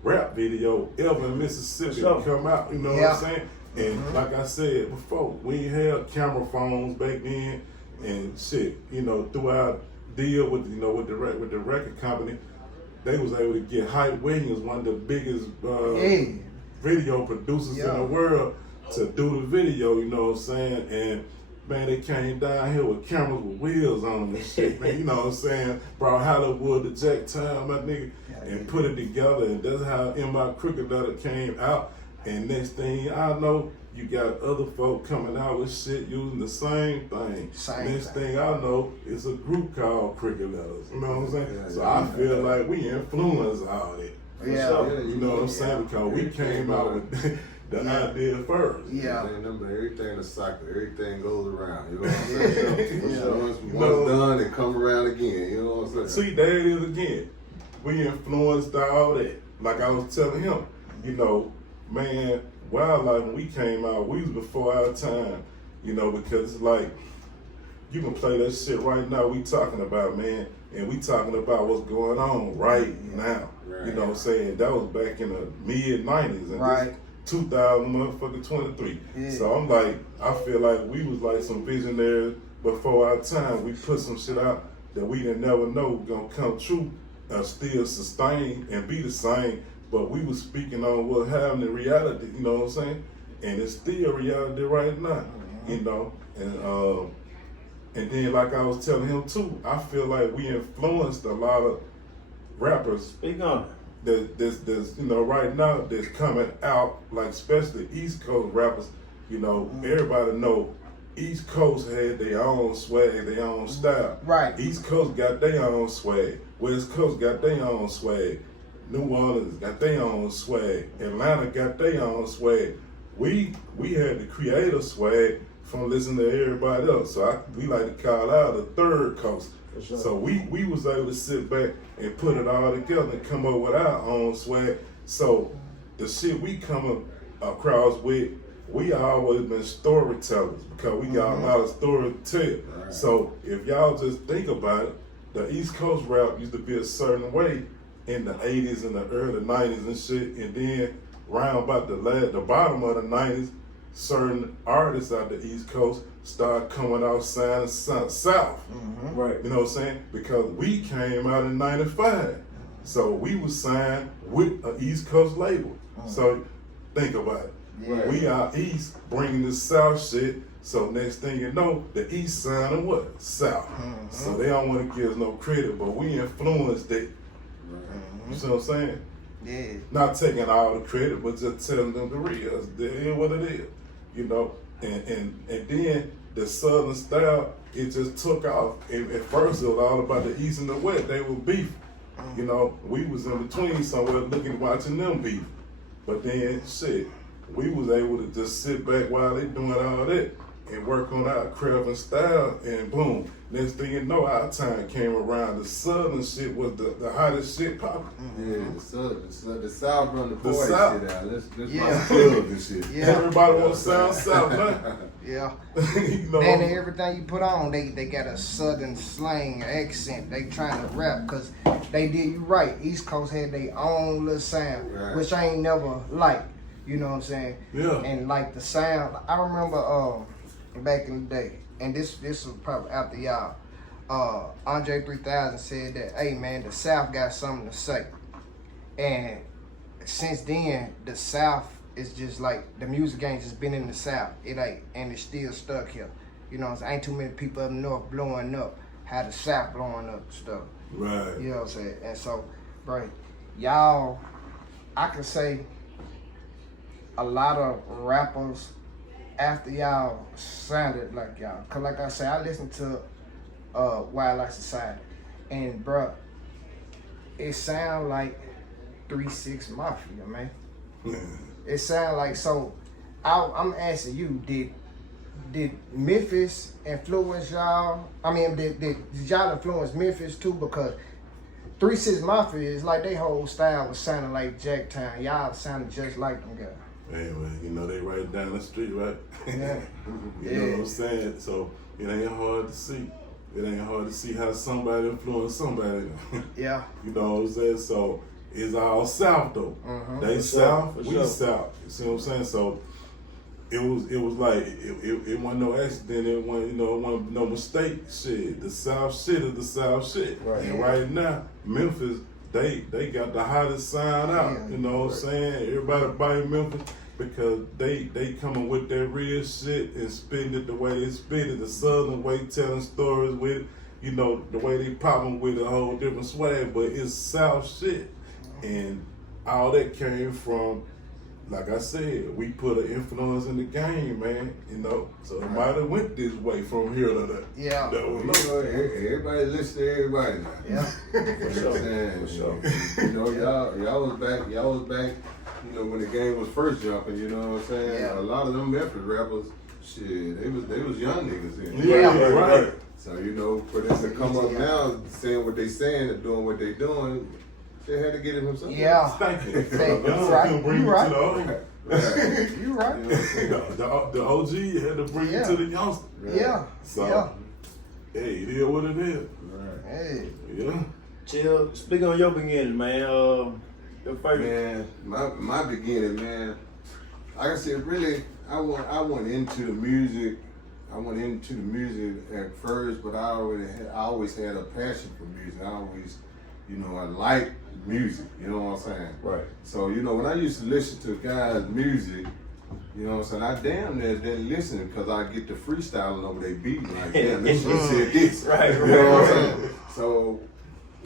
rap video ever in Mississippi to come out, you know what I'm saying? And like I said before, we had camera phones back then and shit, you know, through our deal with, you know, with the record company, they was able to get Hype Williams, one of the biggest video producers in the world, to do the video, you know what I'm saying? And man, they came down here with cameras with wheels on them and shit, man, you know what I'm saying? Brought Hollywood to Jacktown, my nigga, and put it together, and that's how In My Crooked Letter came out. And next thing I know, you got other folk coming out with shit using the same thing. Next thing I know, it's a group called Crooked Letters, you know what I'm saying? So I feel like we influenced all that. You know what I'm saying? Because we came out with the idea first. Everything is cycle, everything goes around. You know what I'm saying? Once done, it come around again. You know what I'm saying? See, there it is again. We influenced all that. Like I was telling him, you know, man, Wildlife, when we came out, we was before our time, you know, because it's like, you can play that shit right now we talking about, man, and we talking about what's going on right now. You know what I'm saying? That was back in the mid-90s, and this 2023. So I'm like, I feel like we was like some visionaries before our time. We put some shit out that we didn't never know was gonna come true, still sustain and be the same. But we was speaking on what happened in reality, you know what I'm saying? And it's still reality right now, you know? And then like I was telling him too, I feel like we influenced a lot of rappers. Speak on it. There's you know, right now that's coming out, like especially East Coast rappers, you know, everybody know East Coast had their own swag, their own style. East Coast got their own swag. West Coast got their own swag. New Orleans got their own swag. Atlanta got their own swag. We had to create a swag from listening to everybody else. So we like to call out the third coast. So we was able to sit back and put it all together and come up with our own swag. So the shit we come across with, we always been storytellers because we got a lot of story to tell. So if y'all just think about it, the East Coast rap used to be a certain way in the 80s and the early 90s and shit, and then round about the bottom of the 90s, certain artists out the East Coast start coming out signing south. You know what I'm saying? Because we came out in 95. So we was signed with an East Coast label. So think about it. We are East bringing the South shit. So next thing you know, the East signing what? South. So they don't want to give us no credit, but we influenced it. You see what I'm saying? Yeah. Not taking all the credit, but just telling them the real. It is what it is. You know? And then the Southern style, it just took off. And at first it was all about the East and the West. They were beef. You know, we was in between somewhere watching them beef. But then shit, we was able to just sit back while they doing all that and work on our craft and style, and boom, next thing you know, our time came around. The Southern shit was the hottest shit popping. Yeah, the South run the boys shit out. Let's club this shit. Everybody want to sound South, man. You know? And everything you put on, they got a Southern slang accent. They trying to rap, because they did you right. East Coast had their own little sound, which I ain't never liked. You know what I'm saying? And like the sound, I remember back in the day, and this was probably after y'all, Andre 3000 said that, hey man, the South got something to say. And since then, the South is just like, the music game just been in the South. It ain't, and it's still stuck here. You know, ain't too many people up north blowing up how the South blowing up and stuff. You know what I'm saying? And so, bro, y'all, I can say a lot of rappers after y'all sounded like y'all. Cause like I said, I listened to Wildlife Society, and bruh, it sound like 3-6 Mafia, man. It sound like, so I'm asking you, did Memphis influence y'all? I mean, did y'all influence Memphis too? Because 3-6 Mafia is like, they whole style was sounding like Jacktown. Y'all sounded just like them guys. Anyway, you know, they right down the street, right? Yeah. You know what I'm saying? So it ain't hard to see. It ain't hard to see how somebody influenced somebody. Yeah. You know what I'm saying? So it's all South though. They South, we South. You see what I'm saying? So it was like it wasn't no accident. It wasn't, you know, it wasn't no mistake. Shit, the South shit is the South shit. Right. And right now, Memphis, they got the hottest sound out. Yeah. You know what I'm saying? Everybody biting Memphis because they coming with that real shit and spitting it the way they spit it, the Southern way, telling stories with it. You know, the way they popping with a whole different swag, but it's South shit. And all that came from, like I said, we put an influence in the game, man. You know, so it might have went this way from here to there. Yeah. You know, everybody listen to everybody now. Yeah. For sure. You know, y'all was back, you know, when the game was first jumping, you know what I'm saying? Yeah. A lot of them Memphis rappers, shit, they was young niggas then. Yeah. Right. So, you know, for them to come up now saying what they saying and doing what they doing, they had to get it from somewhere. Yeah. Thank you. Thank you. Youngsters Right. couldn't bring You it right. to the old. Right. You right. You know what I'm saying? The OG had to bring it to the youngsters. Yeah. So, Yeah. hey, it is what it is. Right. Hey. Yeah. Chill. Speak on your beginning, man. Your favorite. Man, my beginning, man. Like I said, really, I went into the music. I went into the music at first, but I always had a passion for music. I always, you know, I like music. You know what I'm saying? Right. So, you know, when I used to listen to guys' music, you know what I'm saying, I damn near didn't listen because I get to freestyling over their beat. Like, damn, this shit said this. Right. You know what I'm saying? So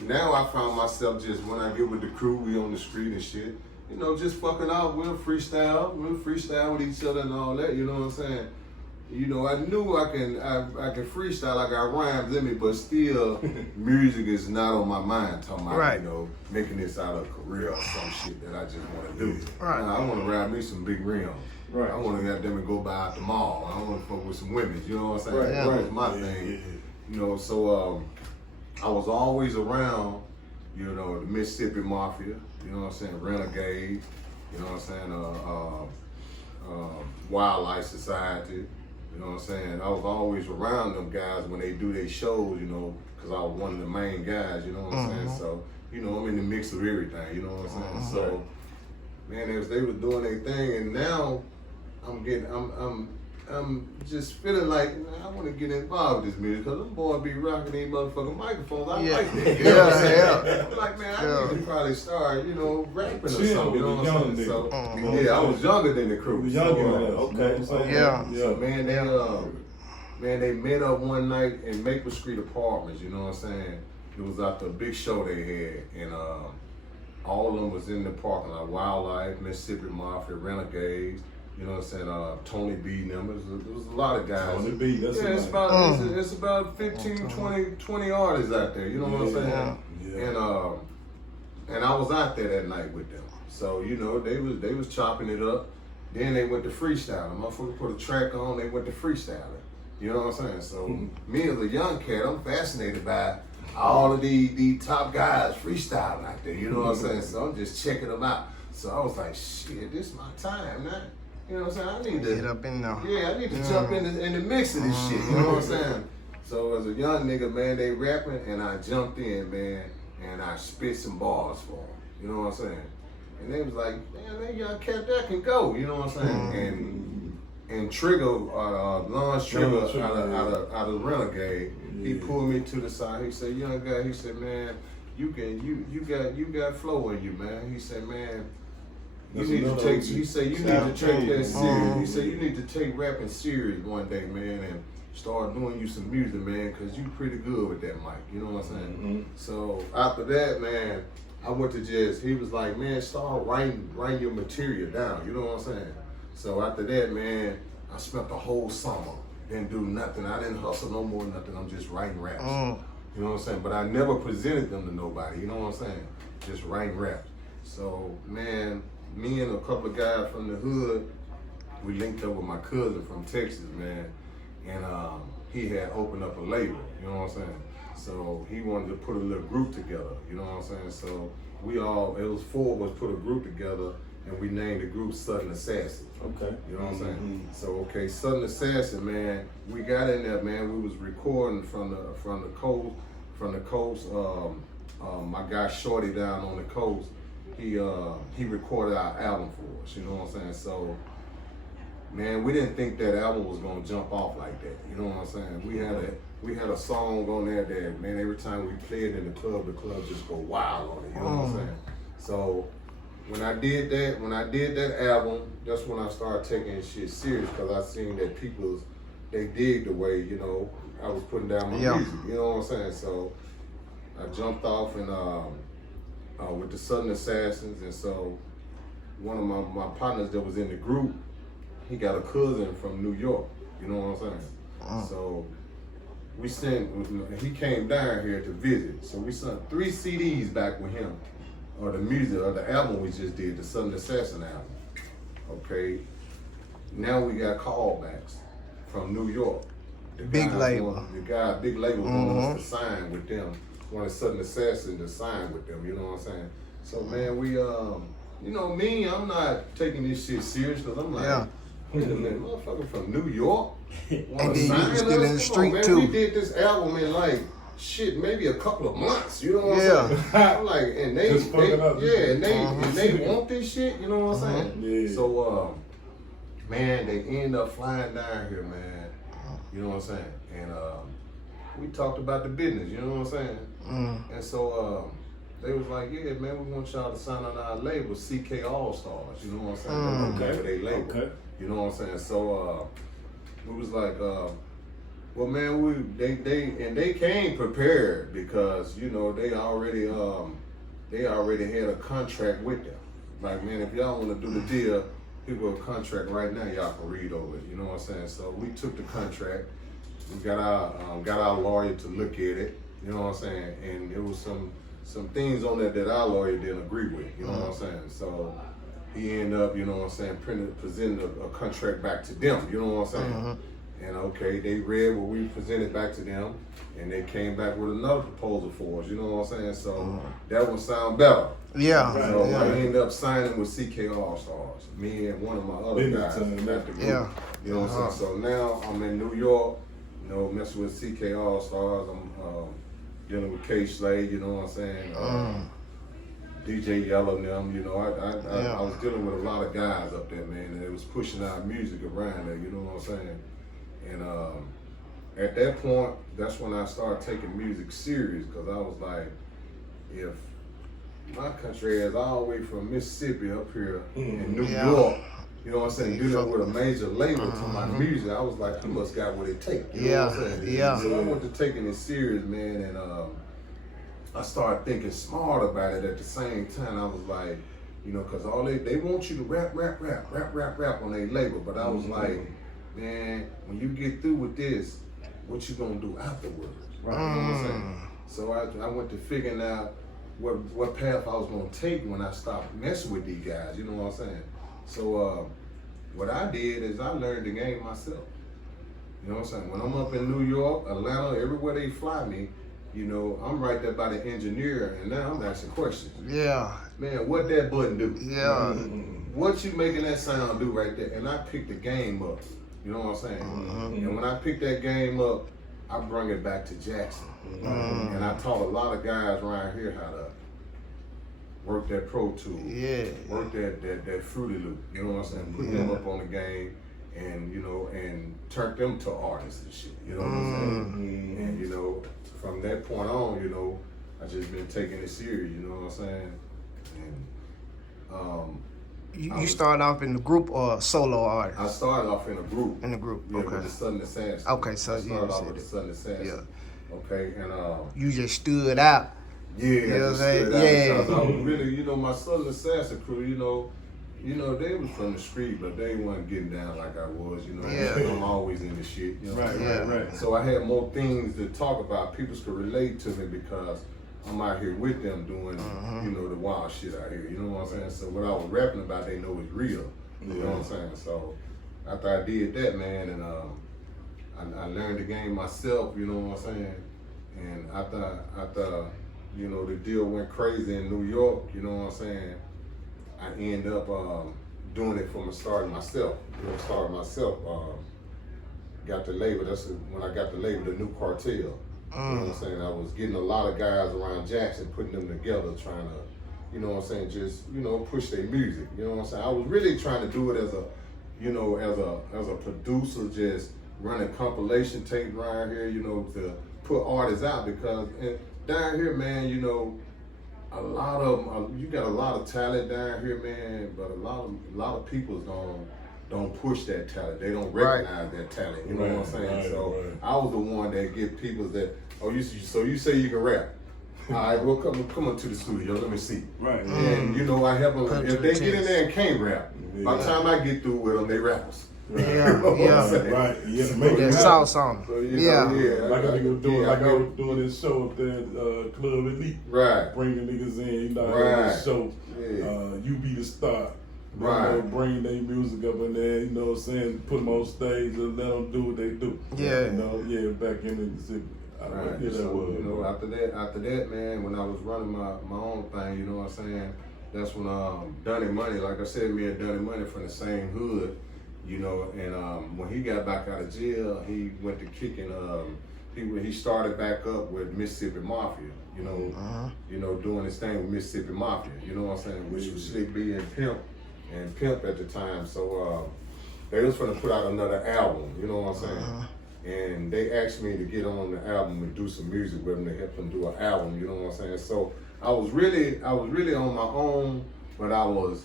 now I found myself just when I get with the crew, we on the street and shit, you know, just fucking out. We'll freestyle with each other and all that. You know what I'm saying? You know, I knew I can freestyle. I got rhymes in me, but still, music is not on my mind. Talking about, Right. you know, making this out of a career or some shit that I just want to do. Right. I want to ride me some big rims. Right. I want to get them and go by at the mall. I want to fuck with some women. You know what I'm saying? Right. That was Right. my thing. You know, so I was always around, you know, the Mississippi Mafia. You know what I'm saying? Renegade. You know what I'm saying? Wildlife Society. You know what I'm saying? I was always around them guys when they do their shows, you know, because I was one of the main guys, you know what I'm saying? So, you know, I'm in the mix of everything, you know what I'm saying? So, man, as they were doing their thing, and now I'm just feeling like, man, I want to get involved with this music, because them boys be rocking these motherfucking microphones. I like that. You know what I'm saying? I'm like, man, I need to probably start, you know, rapping or something, you know what I'm saying? So, yeah, I was younger than the crew. We younger than that. Okay. So, Yeah. So, man, they met up one night in Maple Street Apartments, you know what I'm saying? It was after a big show they had, and all of them was in the parking lot. Wildlife, Mississippi Mafia, Renegades, you know what I'm saying? Tony B numbers. There was a lot of guys. Tony B, that's yeah, it's somebody. it's about 15, 20 artists out there, you know what I'm saying? Yeah. And I was out there that night with them. So, you know, they was chopping it up. Then they went to freestyling. Motherfucker put a track on, they went to freestyling. You know what I'm saying? So me as a young cat, I'm fascinated by all of the top guys freestyling out there. You know what I'm saying? So I'm just checking them out. So I was like, shit, this is my time, man. You know what I'm saying? I need to Get up in there. Yeah, I need to jump in the mix of this shit. You know what I'm saying? So as a young nigga, man, they rapping, and I jumped in, man, and I spit some bars for them. You know what I'm saying? And they was like, man, that young cat that can go. You know what I'm saying? And Trigger, Lawrence Trigger out of Renegade, he pulled me to the side. He said, young guy, he said, man, you got flow in you, man. He said, man, you need to take. He said you need to take that serious. He said you need to take rapping serious one day, man, and start doing you some music, man, because you pretty good with that mic. You know what I'm saying? So after that, man, I went to just. He was like, man, start writing your material down. You know what I'm saying? So after that, man, I spent the whole summer, didn't do nothing. I didn't hustle no more, nothing. I'm just writing raps. You know what I'm saying? But I never presented them to nobody, you know what I'm saying? Just writing raps. So, man, me and a couple of guys from the hood, we linked up with my cousin from Texas, man. And he had opened up a label, you know what I'm saying? So he wanted to put a little group together, you know what I'm saying? So it was 4 of us put a group together, and we named the group Southern Assassin. Okay. You know what I'm saying? So okay, Southern Assassin, man, we got in there, man. We was recording from the coast. My guy Shorty down on the coast, he recorded our album for us. You know what I'm saying? So, man, we didn't think that album was gonna jump off like that. You know what I'm saying? We had a song on there that, man, every time we played in the club just go wild on it. You know what I'm saying? So when I did that album, that's when I started taking shit serious, because I seen that they dig the way, you know, I was putting down my music. You know what I'm saying? So I jumped off and with the Southern Assassins, and so one of my partners that was in the group, he got a cousin from New York. You know what I'm saying? So he came down here to visit. So we sent 3 CDs back with him, or the music, or the album we just did, the Southern Assassin album. Okay, now we got callbacks from New York. Big label wanted us to sign with them, wanted Southern Assassin to sign with them, you know what I'm saying? So man, we, you know me, I'm not taking this shit serious, because I'm like, wait a minute, motherfucker from New York? And then you was still in the street too. We did this album in like, shit, maybe a couple of months, you know what I'm saying? I'm like, and they want this shit, you know what I'm saying? Yeah. So, man, they end up flying down here, man. You know what I'm saying? And we talked about the business, you know what I'm saying? And so they was like, yeah, man, we want y'all to sign on our label, CK All Stars, you know what I'm saying? Okay. They label. Okay. You know what I'm saying? So we was like, well, man, they came prepared, because you know they already had a contract with them. Like, man, if y'all want to do the deal, here a contract right now, y'all can read over it. You know what I'm saying? So we took the contract. We got our lawyer to look at it. You know what I'm saying? And there was some things on there that our lawyer didn't agree with. You know what I'm saying? So he ended up, you know what I'm saying, presenting a contract back to them. You know what I'm saying? And okay, they read what we presented back to them, and they came back with another proposal for us, you know what I'm saying? So that one sound better. Yeah. So I ended up signing with CK All Stars, me and one of my other guys at the group. Yeah. You know what I'm saying? So now I'm in New York, you know, messing with CK All Stars. I'm dealing with K Slade, you know what I'm saying? DJ YALL and them, you know, I was dealing with a lot of guys up there, man, and they was pushing our music around there, you know what I'm saying? And at that point, that's when I started taking music serious, because I was like, if my country is all the way from Mississippi up here in New York, you know what I'm saying, dealing with a major label to my music, I was like, I must got what it takes. You know what I'm saying? So I went to taking it serious, man, and I started thinking smart about it at the same time. I was like, you know, because all they want you to rap on their label, but I was like, man, when you get through with this, what you gonna do afterwards? Right? You know what I'm saying? So I went to figuring out what path I was gonna take when I stopped messing with these guys, you know what I'm saying? So what I did is I learned the game myself. You know what I'm saying? When I'm up in New York, Atlanta, everywhere they fly me, you know, I'm right there by the engineer, and now I'm asking questions. Yeah. Man, what that button do? Yeah. What you making that sound do right there? And I picked the game up. You know what I'm saying? And when I picked that game up, I brought it back to Jackson. And I taught a lot of guys around here how to work that Pro Tool, work that Fruity Loop. You know what I'm saying? Put them up on the game, and you know, and turn them to artists and shit. You know what I'm saying? And you know, from that point on, you know, I just been taking it serious. You know what I'm saying? And you started off in the group or solo artist? I started off in a group. In the group, yeah, with the Southern Assassin. Okay, so I started off with the Southern Assassin. Yeah. Okay, and you just stood out. Yeah, you know what I'm saying? Yeah. Because I was really, you know, my Southern Assassin crew, you know, you know, they was from the street, but they wasn't getting down like I was, you know. Yeah. I'm always in the shit, you know. Right. So I had more things to talk about. People could relate to me because I'm out here with them doing, you know, the wild shit out here. You know what I'm saying? So what I was rapping about, they know is real. You know what I'm saying? So after I did that, man, and I learned the game myself. You know what I'm saying? And after you know, the deal went crazy in New York. You know what I'm saying? I ended up doing it from the start myself. You know, started myself. Got the label. That's when I got the label, the New Cartel. You know what I'm saying? I was getting a lot of guys around Jackson, putting them together, trying to, you know what I'm saying, just, you know, push their music. You know what I'm saying? I was really trying to do it as a, you know, as a producer, just running compilation tape around here, you know, to put artists out because down here, man, you know, a lot of you got a lot of talent down here, man, but a lot of people don't push that talent. They don't recognize that talent. You know what I'm saying? So I was the one that get people that, so you say you can rap. All right, well, come on to the studio. Let me see. Right. And you know, I help them. If they get in there and can't rap, by the time I get through with them, they rappers. Right. Yeah. Yeah, make That it sauce on them. So, you know, like I was doing, I was doing this show up there at Club Elite. Right. Bringing niggas in, you know, this show. Yeah. You be the star. Right. You know, bring their music up in there, you know what I'm saying, put them on stage and let them do what they do. Yeah. You know, back in Mississippi. Right. Yeah, So, you know, after that, man, when I was running my own thing, you know what I'm saying, that's when Dunny Money, like I said, me and Dunny Money from the same hood, you know, and when he got back out of jail, he went to kicking, he started back up with Mississippi Mafia, you know, doing his thing with Mississippi Mafia, you know what I'm saying, which was Slick B and Pimp at the time. So they was gonna put out another album, you know what I'm saying? And they asked me to get on the album and do some music with them to help them do an album, you know what I'm saying? So I was really on my own, but I was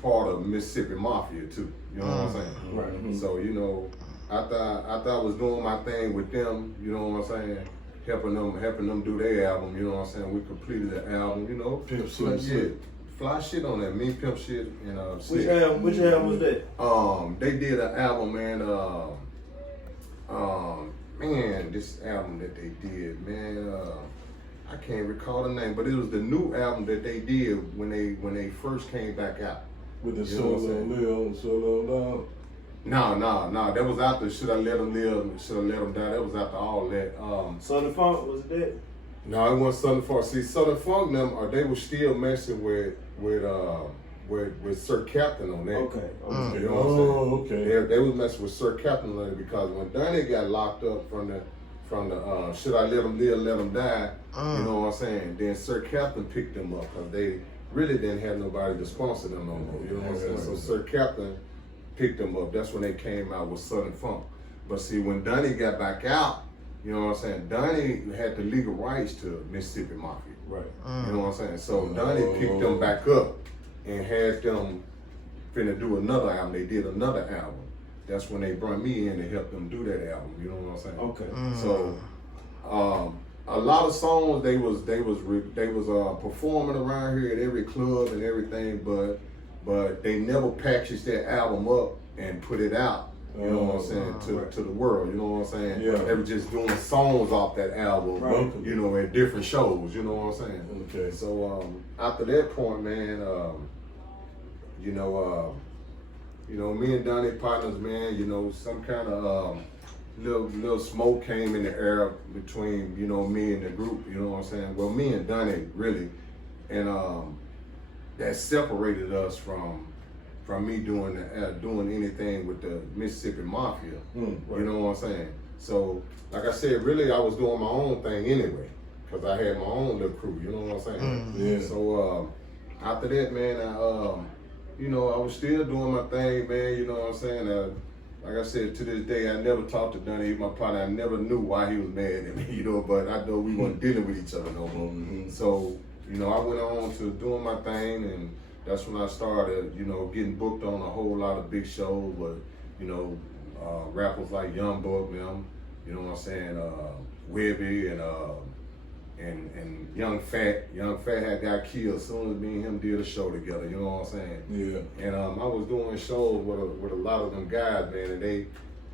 part of Mississippi Mafia too, you know what I'm saying? Right. So, you know, after I was doing my thing with them, you know what I'm saying, helping them do their album, you know what I'm saying? We completed the album, you know. Pimp shit. Fly shit on that, me, Pimp Shit, and Which album was that? They did an album, man. Man, this album that they did, man. I can't recall the name, but it was the new album that they did when they first came back out. With the You know what I'm saying? solo down. No, that was after Should I Let Them Live, Should I Let Them Die. That was after all that. Southern Funk, was it that? No, it wasn't Southern Funk. See, Southern Funk them, they were still messing with Sir Captain on that. Okay. You know what I'm saying? Okay. They was messing with Sir Captain on it because when Donnie got locked up from the Should I Let Him Live, Let Him Die, you know what I'm saying? Then Sir Captain picked them up because they really didn't have nobody to sponsor them no more. You know what I'm saying? So Sir Captain picked them up. That's when they came out with Southern Funk. But see, when Donnie got back out, you know what I'm saying? Donnie had the legal rights to Mississippi Mafia. Right. You know what I'm saying? So Donnie picked them back up and had them finna do another album. They did another album. That's when they brought me in to help them do that album. You know what I'm saying? Okay. So a lot of songs they was performing around here at every club and everything, but they never packaged that album up and put it out. You know what I'm saying, to the world, you know what I'm saying? Yeah. They were just doing songs off that album, you know, at different shows, you know what I'm saying? Okay. So after that point, man, you know, me and Donnie partners, man, you know, some kind of little smoke came in the air between, you know, me and the group, you know what I'm saying? Well, me and Donnie really, and that separated us from me doing anything with the Mississippi Mafia. You know what I'm saying? So, like I said, really I was doing my own thing anyway, because I had my own little crew, you know what I'm saying? Yeah. So, after that, man, you know, I was still doing my thing, man, you know what I'm saying? Like I said, to this day, I never talked to Donnie, he's my partner. I never knew why he was mad at me, you know, but I know we weren't dealing with each other no more. So, you know, I went on to doing my thing, and that's when I started, you know, getting booked on a whole lot of big shows with, you know, rappers like Young Buck, them, you know what I'm saying, Webby, and and Young Fat had got killed as soon as me and him did a show together. You know what I'm saying? Yeah. And I was doing shows with a lot of them guys, man,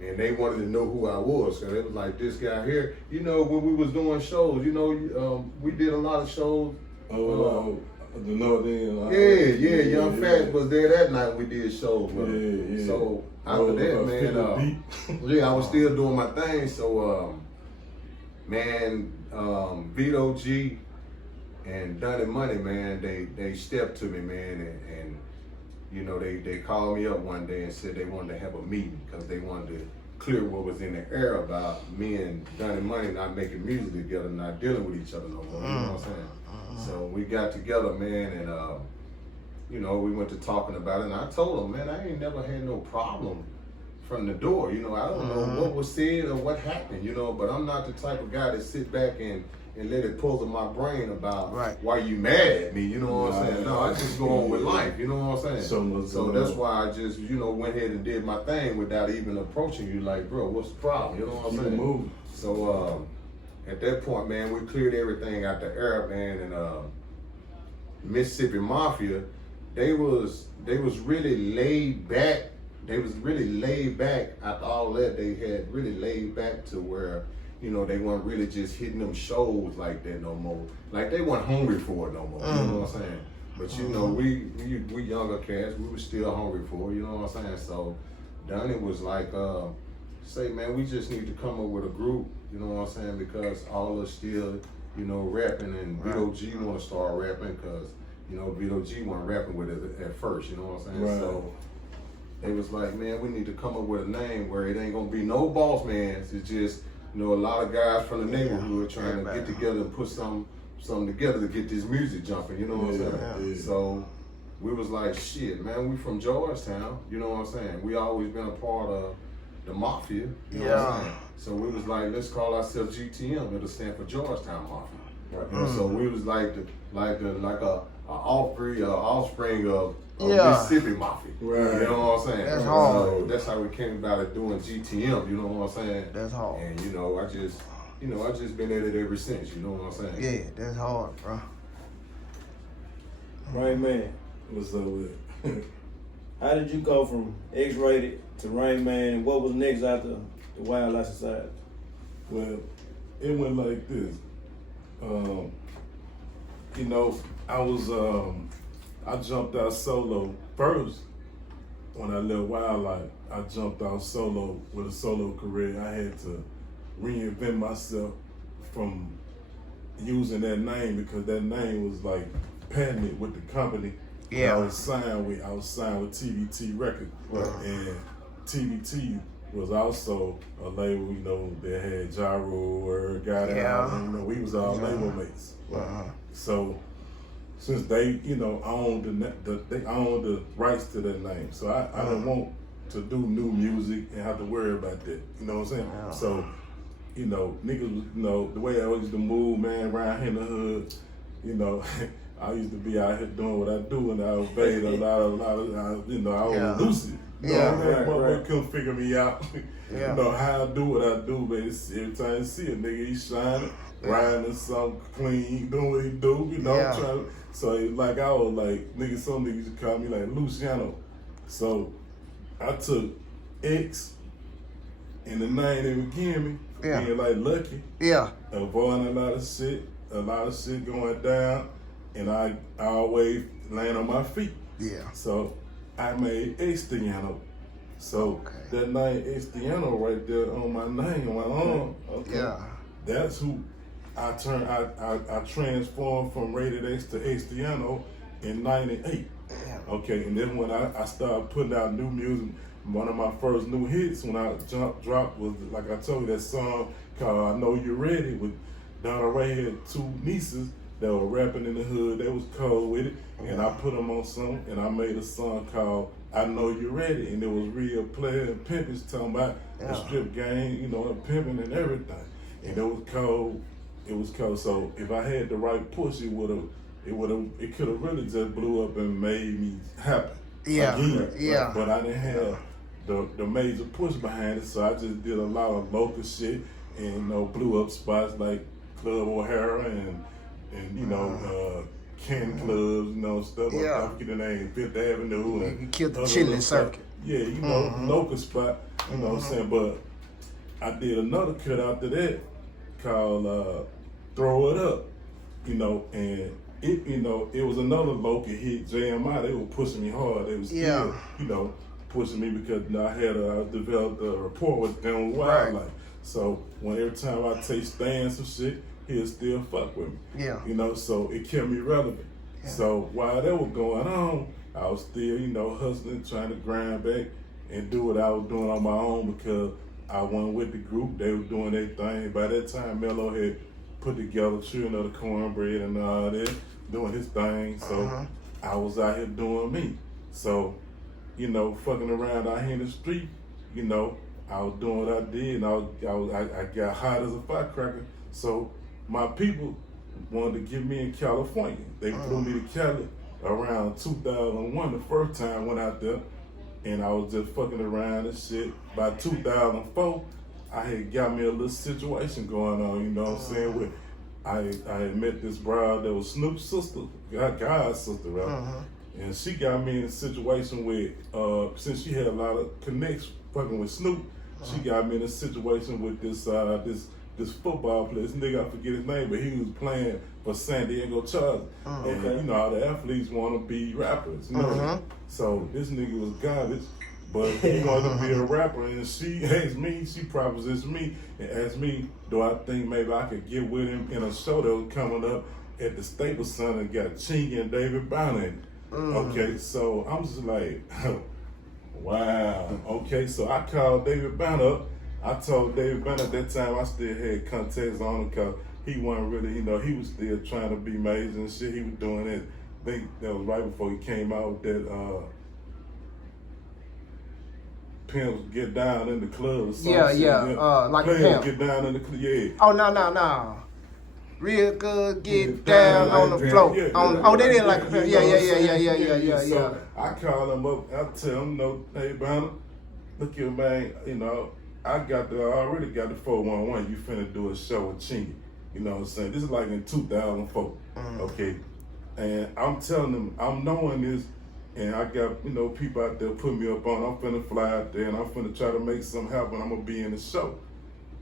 and they wanted to know who I was. So it was like, this guy here, you know, when we was doing shows, you know, we did a lot of shows. The North End. Young Fat was there that night. We did shows with him. So after that, man, I was still doing my thing. So, Vito G and Dunny Money, man, they stepped to me, man, and you know, they called me up one day and said they wanted to have a meeting because they wanted to clear what was in the air about me and Dunny Money not making music together, not dealing with each other no more. You know what I'm saying? So we got together, man, and you know, we went to talking about it, and I told him, man, I ain't never had no problem from the door. You know, I don't know what was said or what happened, you know, but I'm not the type of guy to sit back and let it puzzle my brain about why you mad at me, you know what I'm saying? No, I just go on with life, you know what I'm saying? So that's why I just, you know, went ahead and did my thing without even approaching you like, bro, what's the problem? You know what I'm saying? So at that point, man, we cleared everything out the air, man, and Mississippi Mafia, they was really laid back. They was really laid back after all that. They had really laid back to where, you know, they weren't really just hitting them shows like that no more. Like they weren't hungry for it no more. You know what I'm saying? But you know, we younger cats, we were still hungry for it. You know what I'm saying? So Donnie was like, say, man, we just need to come up with a group. You know what I'm saying? Because all of us still, you know, rapping, and Vito G want to start rapping because, you know, Vito G wasn't rapping with it at first. You know what I'm saying? Right. So they was like, man, we need to come up with a name where it ain't gonna be no boss man. It's just, you know, a lot of guys from the neighborhood trying to get together and put something together to get this music jumping, you know what I'm saying? So we was like, shit, man, we from Georgetown, you know what I'm saying? We always been a part of the Mafia, you know what I'm saying? So we was like, let's call ourselves GTM, it'll stand for Georgetown Mafia. Right. You know, so we was like a offspring of Mississippi Mafia. Right. You know what I'm saying? That's hard. So that's how we came about it doing GTM, you know what I'm saying? That's hard. And you know, I just been at it ever since, you know what I'm saying? Yeah, that's hard, bro. Rain Man, What's up with it? how did you go from X-Rated to Rain Man, and what was next after the Wildlife Society? Well, it went like this. You know, I jumped out solo first. When I left Wildlife, I jumped out solo with a solo career. I had to reinvent myself from using that name because that name was like patented with the company. Yeah. I was signed with TVT Records. Right. And TVT was also a label, you know, that had Ja Rule, got out, and, you know, we was all label mates. So since they, you know, owned they owned the rights to that name, so I don't want to do new music and have to worry about that. You know what I'm saying? So, you know, niggas, you know, the way I used to move, man, around here in the hood, you know, I used to be out here doing what I do, and I obeyed a lot of, you know, I was lucid. You know what I mean? Right. Couldn't figure me out. You know, how I do what I do, but it's, every time you see a nigga, he shining, riding something clean, doing what he do, you know, trying to, so like I was like, nigga, some niggas used to call me like Luciano. So I took X and the name they would give me, being like Lucky. Avoiding a lot of shit going down, and I always land on my feet. So I made Extiano. So that name Extiano right there on my name, on my arm. That's who I transformed from Rated X to Extiano in '98. Okay, and then when I started putting out new music, one of my first new hits when I dropped was, like I told you, that song called I Know You're Ready with Donna Ray. Had two nieces that were rapping in the hood. They was cold with it, and I put them on something, and I made a song called I Know You're Ready, and it was real player and pimpers talking about the strip game, you know, and pimping and everything. And it was cold. It was cold. So if I had the right push, it could have really just blew up and made me happy. Again. But I didn't have the major push behind it, so I just did a lot of local shit and, you know, blew up spots like Club O'Hara and you know, Ken Clubs, you know, stuff like that. I forget the name, Fifth Avenue. And you killed the chilling circuit. Yeah, you know, local spot, you know what I'm saying? But I did another cut after that called Throw It Up, you know, and it, you know, it was another local hit, JMI. They were pushing me hard. They was still, you know, pushing me because you know, I developed a rapport with them wildlife. So every time I take stands and shit, he'll still fuck with me. Yeah. You know, so it kept me relevant. Yeah. So while that was going on, I was still, you know, hustling, trying to grind back and do what I was doing on my own because I wasn't with the group. They were doing their thing. By that time, Mello had put together Children of the Cornbread and all that, doing his thing. So I was out here doing me. So, you know, fucking around out here in the street, you know, I was doing what I did, and I got hot as a firecracker. So my people wanted to get me in California. They flew me to Cali around 2001, the first time I went out there, and I was just fucking around and shit. By 2004, I had got me a little situation going on, you know what I'm saying? With I had met this bride that was Snoop's sister, God's sister, right? And she got me in a situation with, since she had a lot of connects fucking with Snoop, she got me in a situation with this football player. This nigga, I forget his name, but he was playing for San Diego Chargers. And you know, all the athletes want to be rappers, you know? So this nigga was garbage, but he wanted to be a rapper. And she asked me, she propositioned me and asked me, do I think maybe I could get with him in a show that was coming up at the Staples Center and got Chingy and David Banner in it. Okay, so I'm just like, wow. Okay, so I called David Banner up. I told David Banner at that time I still had contacts on him because he wasn't really, you know, he was still trying to be major and shit. He was doing it. I think that was right before he came out with that Pimps Get Down in the Club or something. Like a Pimps pimp. Get Down in the Club, yeah. Oh, no. Real good, get down on the floor. They didn't like a pimp. Yeah. So I called him up, I tell him, no, hey, Banner, look here, man, you know, I already got the 411. You finna do a show with Chingy. You know what I'm saying? This is like in 2004. Okay. And I'm telling them, I'm knowing this, and I got, you know, people out there putting me up on. I'm finna fly out there and I'm finna try to make something happen. I'm gonna be in the show.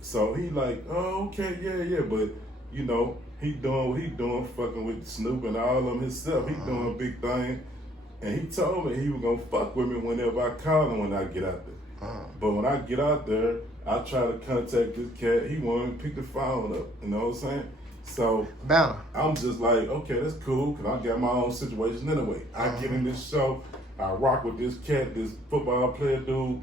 So he like, oh, okay, yeah. But, you know, he doing what he doing, fucking with Snoop and all of them himself. He doing a big thing. And he told me he was gonna fuck with me whenever I call him when I get out there. But when I get out there, I try to contact this cat. He won't pick the phone up. You know what I'm saying? So I'm just like, okay, that's cool, because I got my own situation anyway. I get in this show, I rock with this cat, this football player dude,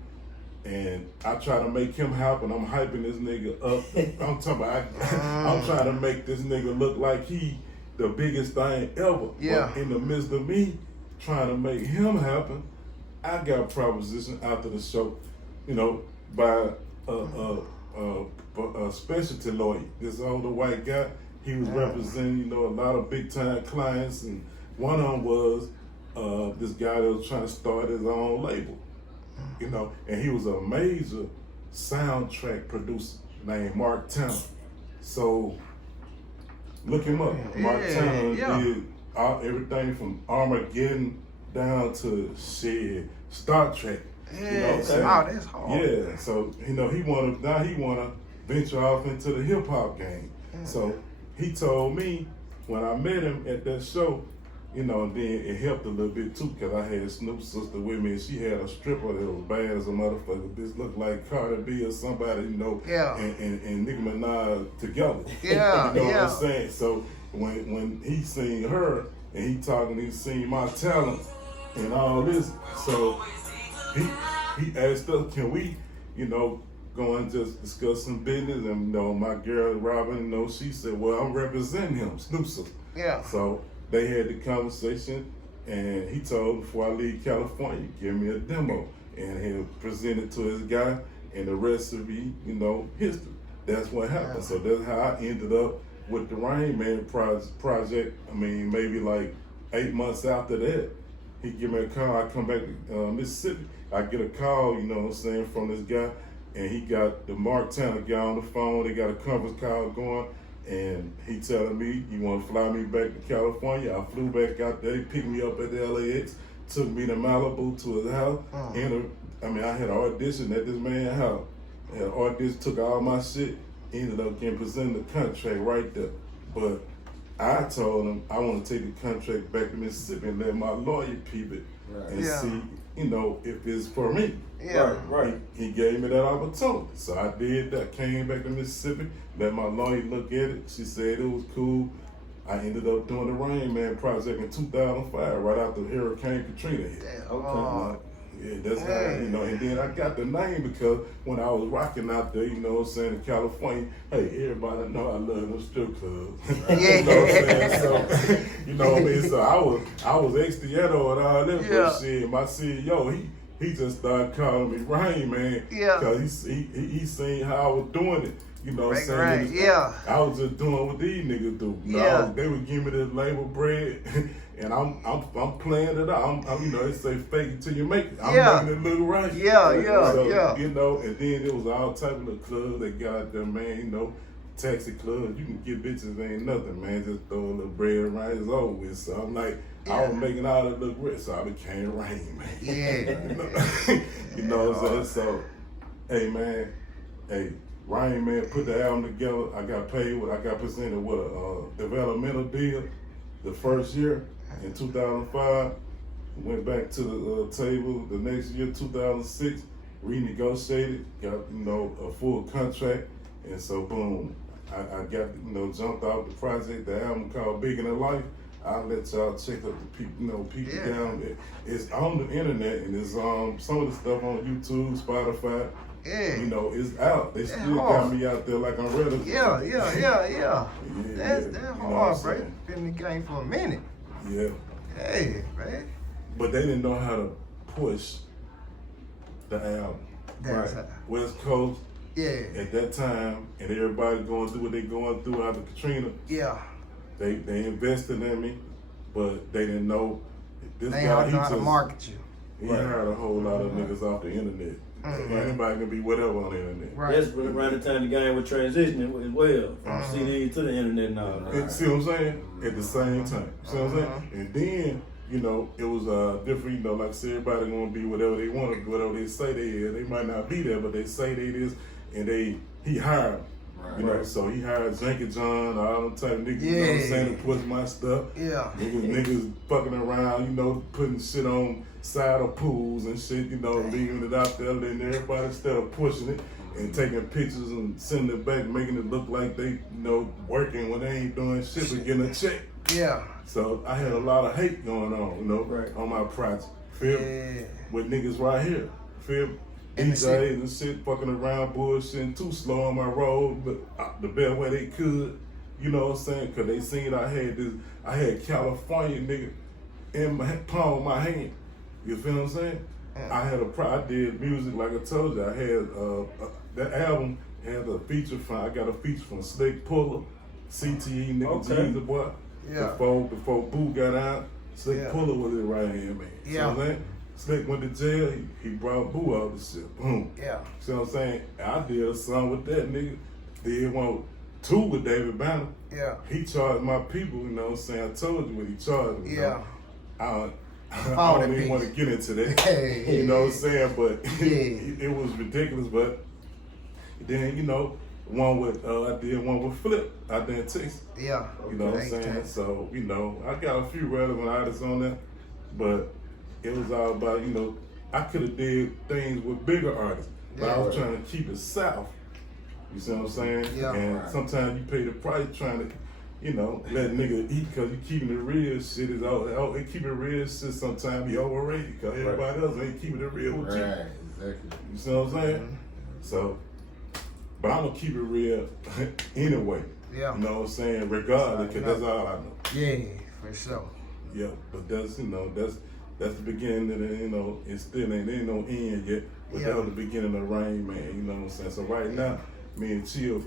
and I try to make him happen. I'm hyping this nigga up. I'm talking about, I'm trying to make this nigga look like he the biggest thing ever. Yeah. But in the midst of me trying to make him happen, I got proposition after the show, you know, by a specialty lawyer. This older white guy, he was representing, you know, a lot of big time clients, and one of them was this guy that was trying to start his own label, you know, and he was a major soundtrack producer named Mark Tanner. So look him up. Mark Tanner did everything from Armageddon down to shit, Star Trek. You know what I'm saying? Wow, that's hard. Yeah, so you know he wanna venture off into the hip hop game. So he told me when I met him at that show, you know, and then it helped a little bit too because I had Snoop's sister with me and she had a stripper that was bad as a motherfucker. Bitch looked like Cardi B or somebody, you know, and Nicki Minaj together. Yeah, you know what I'm saying? So when he seen her and he seen my talent and all this, so he asked us, can we, you know, go and just discuss some business? And, you know, my girl, Robin, you know, she said, well, I'm representing him, Snoop's sister. Yeah. So they had the conversation, and he told, before I leave California, give me a demo. And he'll present it to his guy, and the rest will be, you know, history. That's what happened. So that's how I ended up with the Rain Man project. I mean, maybe like 8 months after that, he give me a call. I come back to Mississippi. I get a call, you know what I'm saying, from this guy, and he got the Mark Tanner guy on the phone. They got a conference call going, And he telling me, you want to fly me back to California? I flew back out there. He picked me up at the LAX, took me to Malibu to his house. I had an audition at this man's house. I had an audition, took all my shit, ended up getting presented the contract right there. But I told him I want to take the contract back to Mississippi and let my lawyer peep it and see, if it's for me. Yeah. Right. He gave me that opportunity. So I did that, came back to Mississippi, let my lawyer look at it. She said it was cool. I ended up doing the Rain Man project in 2005, right after Hurricane Katrina hit. Okay. Yeah, that's how, and then I got the name because when I was rocking out there, in California, hey, everybody know I love them strip clubs. Yeah. You know what I'm saying? So, so I was ex-Theato and all that, but shit, my CEO, he just started calling me Rain Man. Yeah. Because he seen how I was doing it. You know what I'm saying? Right, yeah. I was just doing what these niggas do. They would give me this label bread, and I'm playing it out. They say fake it till you make it. I'm making it look right. So, and then there was all type of little clubs that got out there, man. Taxi clubs. You can get bitches, ain't nothing, man. Just throw a little bread around, it's over with. So I'm like, I was making all that look rich, so I became Rain Man. Yeah. You know what I'm saying? So, hey, man, Rain Man put the album together. I got presented with a developmental deal the first year in 2005. Went back to the table the next year, 2006, renegotiated, got, a full contract. And so boom, I got, jumped off the project, the album called Bigger Than Life. I'll let y'all check out the people, down there. It's on the internet and it's some of the stuff on YouTube, Spotify. Yeah. It's out. They still got me out there like I'm ready. Yeah. That's hard, bro. bro. Been in the game for a minute. Yeah. Hey, man. But they didn't know how to push the album. That's West Coast. Yeah. At that time, and everybody going through what they going through after Katrina. Yeah. They invested in me, but they didn't know this they guy. They know how to market you. He hired a whole lot of niggas off the internet. Anybody can be whatever on the internet. Right. That's around the time the game was transitioning as well, from CD to the internet and all that. See what I'm saying? At the same time. See what I'm saying? And then, it was different, like I said, everybody gonna be whatever they want to be, whatever they say they is. They might not be there, but they say they is, and he hired them. So he hired Janky John, all them type of niggas, you know what I'm saying, to push my stuff. Yeah. Niggas fucking around, putting shit on side of pools and shit, leaving it out there, then everybody instead of pushing it and taking pictures and sending it back, making it look like they, working when they ain't doing shit but getting a check. Yeah. So I had a lot of hate going on, on my project. Feel me? With niggas right here. Feel me? DJs and shit fucking around, bullshitting too slow on my road, but the best way they could, you know what I'm saying? Cause they seen I had California nigga in my palm of my hand. You feel what I'm saying? I did music like I told you. I had that album had a feature I got a feature from Slick Puller, CTE nigga, Jeezy boy. Yeah. Before Boo got out, Slick Puller was his right hand man. Yeah. You know what I'm saying? Slick went to jail, he brought Boo out the shit. Boom. Yeah. See what I'm saying? I did a song with that nigga. Did two with David Banner. Yeah. He charged my people, you know what I'm saying? I told you what he charged me. Yeah. I don't even want to get into that. You know what I'm saying? But it was ridiculous. But then, I did one with Flip out there in Texas. Yeah. You know what I'm saying? So, I got a few relevant artists on there. But it was all about, I could have did things with bigger artists. But I was trying to keep it south. You see what I'm saying? Yeah. And sometimes you pay the price trying to, let nigga eat because you keeping it real shit is they keep it real shit sometimes be overrated because everybody else ain't keeping it real with you. Exactly. You see what I'm saying? So, but I'm gonna keep it real anyway. Yeah. You know what I'm saying? Regardless, because that's all I know. Yeah, for sure. Yeah, but that's that's the beginning of the, it still ain't no end yet. But that was the beginning of Rain Man, you know what I'm saying? So right now, me and Chill,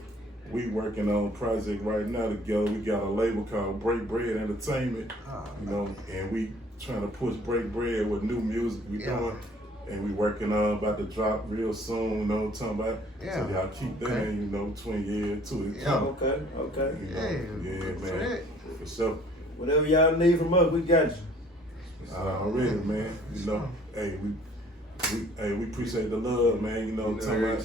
we working on a project right now together. We got a label called Break Bread Entertainment, and we trying to push Break Bread with new music we doing. and we working on about to drop real soon, you know what I'm talking about? Yeah. So y'all keep that in, you know, between year and two. Yeah. Okay. You know? Yeah, man. For sure. Whatever y'all need from us, we got you. Already, man. You know, hey, we appreciate the love, man. You know, every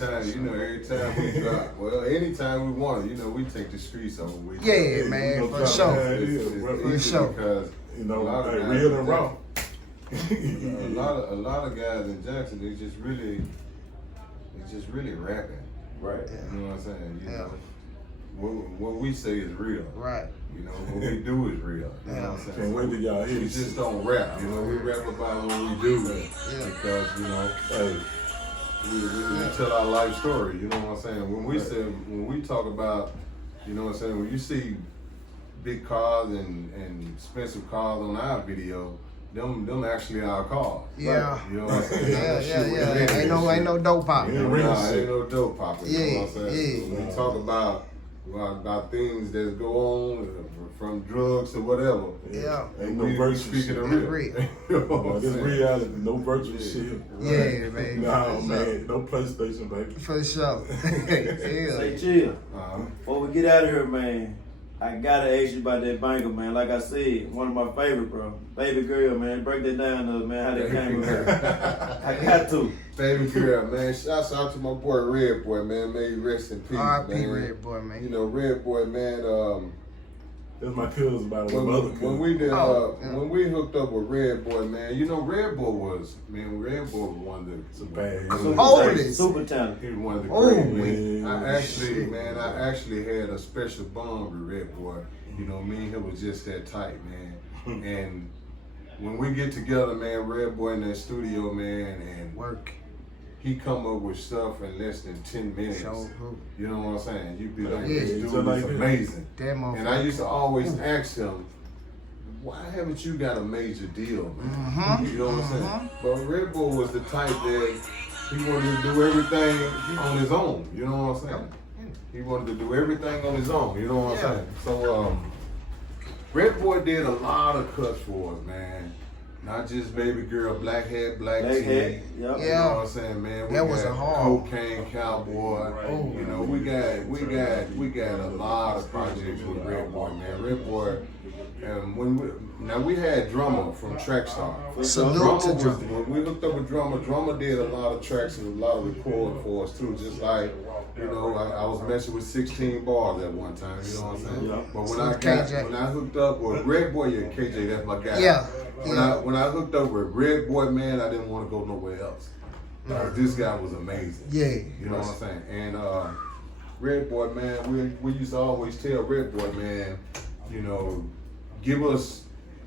time we drop, well, anytime we want it, you know, we take the streets over. Yeah, man, for sure. For sure. Because you know, real and raw. a lot of guys in Jackson, they just really rapping. Right. You know what I'm saying? You know, what we say is real. Right. You know, what we do is real. You know what I'm saying? Can't wait till y'all hear We this. just don't rap. You know, we rap about what we do because, you know, hey, we tell our life story. You know what I'm saying? When we talk about, you know what I'm saying, when you see big cars and expensive cars on our video, them actually our cars. Yeah. Right? You know what I'm saying? Yeah. Ain't no dope popping. Ain't no dope popping. Yeah, You know what I'm saying? When we talk about things that go on from drugs to whatever. Yeah. Ain't no virtual speaking shit. of real. You know what I'm This saying? reality, no virtual shit. Yeah, man. No, man, no PlayStation, baby. For sure. Say chill. Before we get out of here, man, I gotta ask you about that banker, man. Like I said, one of my favorite, bro. Baby girl, man. Break that down to us, man. How that came about. I got to. Baby girl, man. Shouts out to my boy Red Boy, man. May he rest in peace, R.I.P. man. Red Boy, man. You know, Red Boy, man. That's my cousin, by the way. When we hooked up with Red Boy, man, you know Red Boy was one of the bad. Super talented. He was one of the great. I actually had a special bond with Red Boy. You know, me and him was just that tight, man. And when we get together, man, Red Boy in that studio, man, and work. He come up with stuff in less than 10 minutes. You know what I'm saying? You'd be like, this dude is amazing. And I used to always ask him, why haven't you got a major deal, man? You know what I'm saying? But Red Bull was the type that he wanted to do everything on his own. You know what I'm saying? He wanted to do everything on his own. You know what I'm saying? So Red Boy did a lot of cuts for us, man. Not just Baby Girl, Black Head, Black Tea. Yep. You know what I'm saying, man? That was a hard Cocaine Cowboy. You know, we got a lot of projects with Red Boy, man. Red Boy. We had Drummer from Trackstar. Salute to Drummer. When we hooked up with Drummer did a lot of tracks and a lot of recording for us too. Just like, you know, I was messing with 16 bars at one time. You know what I'm saying? Yeah. But when I hooked up with Red Boy, KJ, that's my guy. Yeah. When I hooked up with Red Boy, man, I didn't want to go nowhere else. This guy was amazing. Yeah. You know what I'm saying? And Red Boy, man, we used to always tell Red Boy, man, you know, give us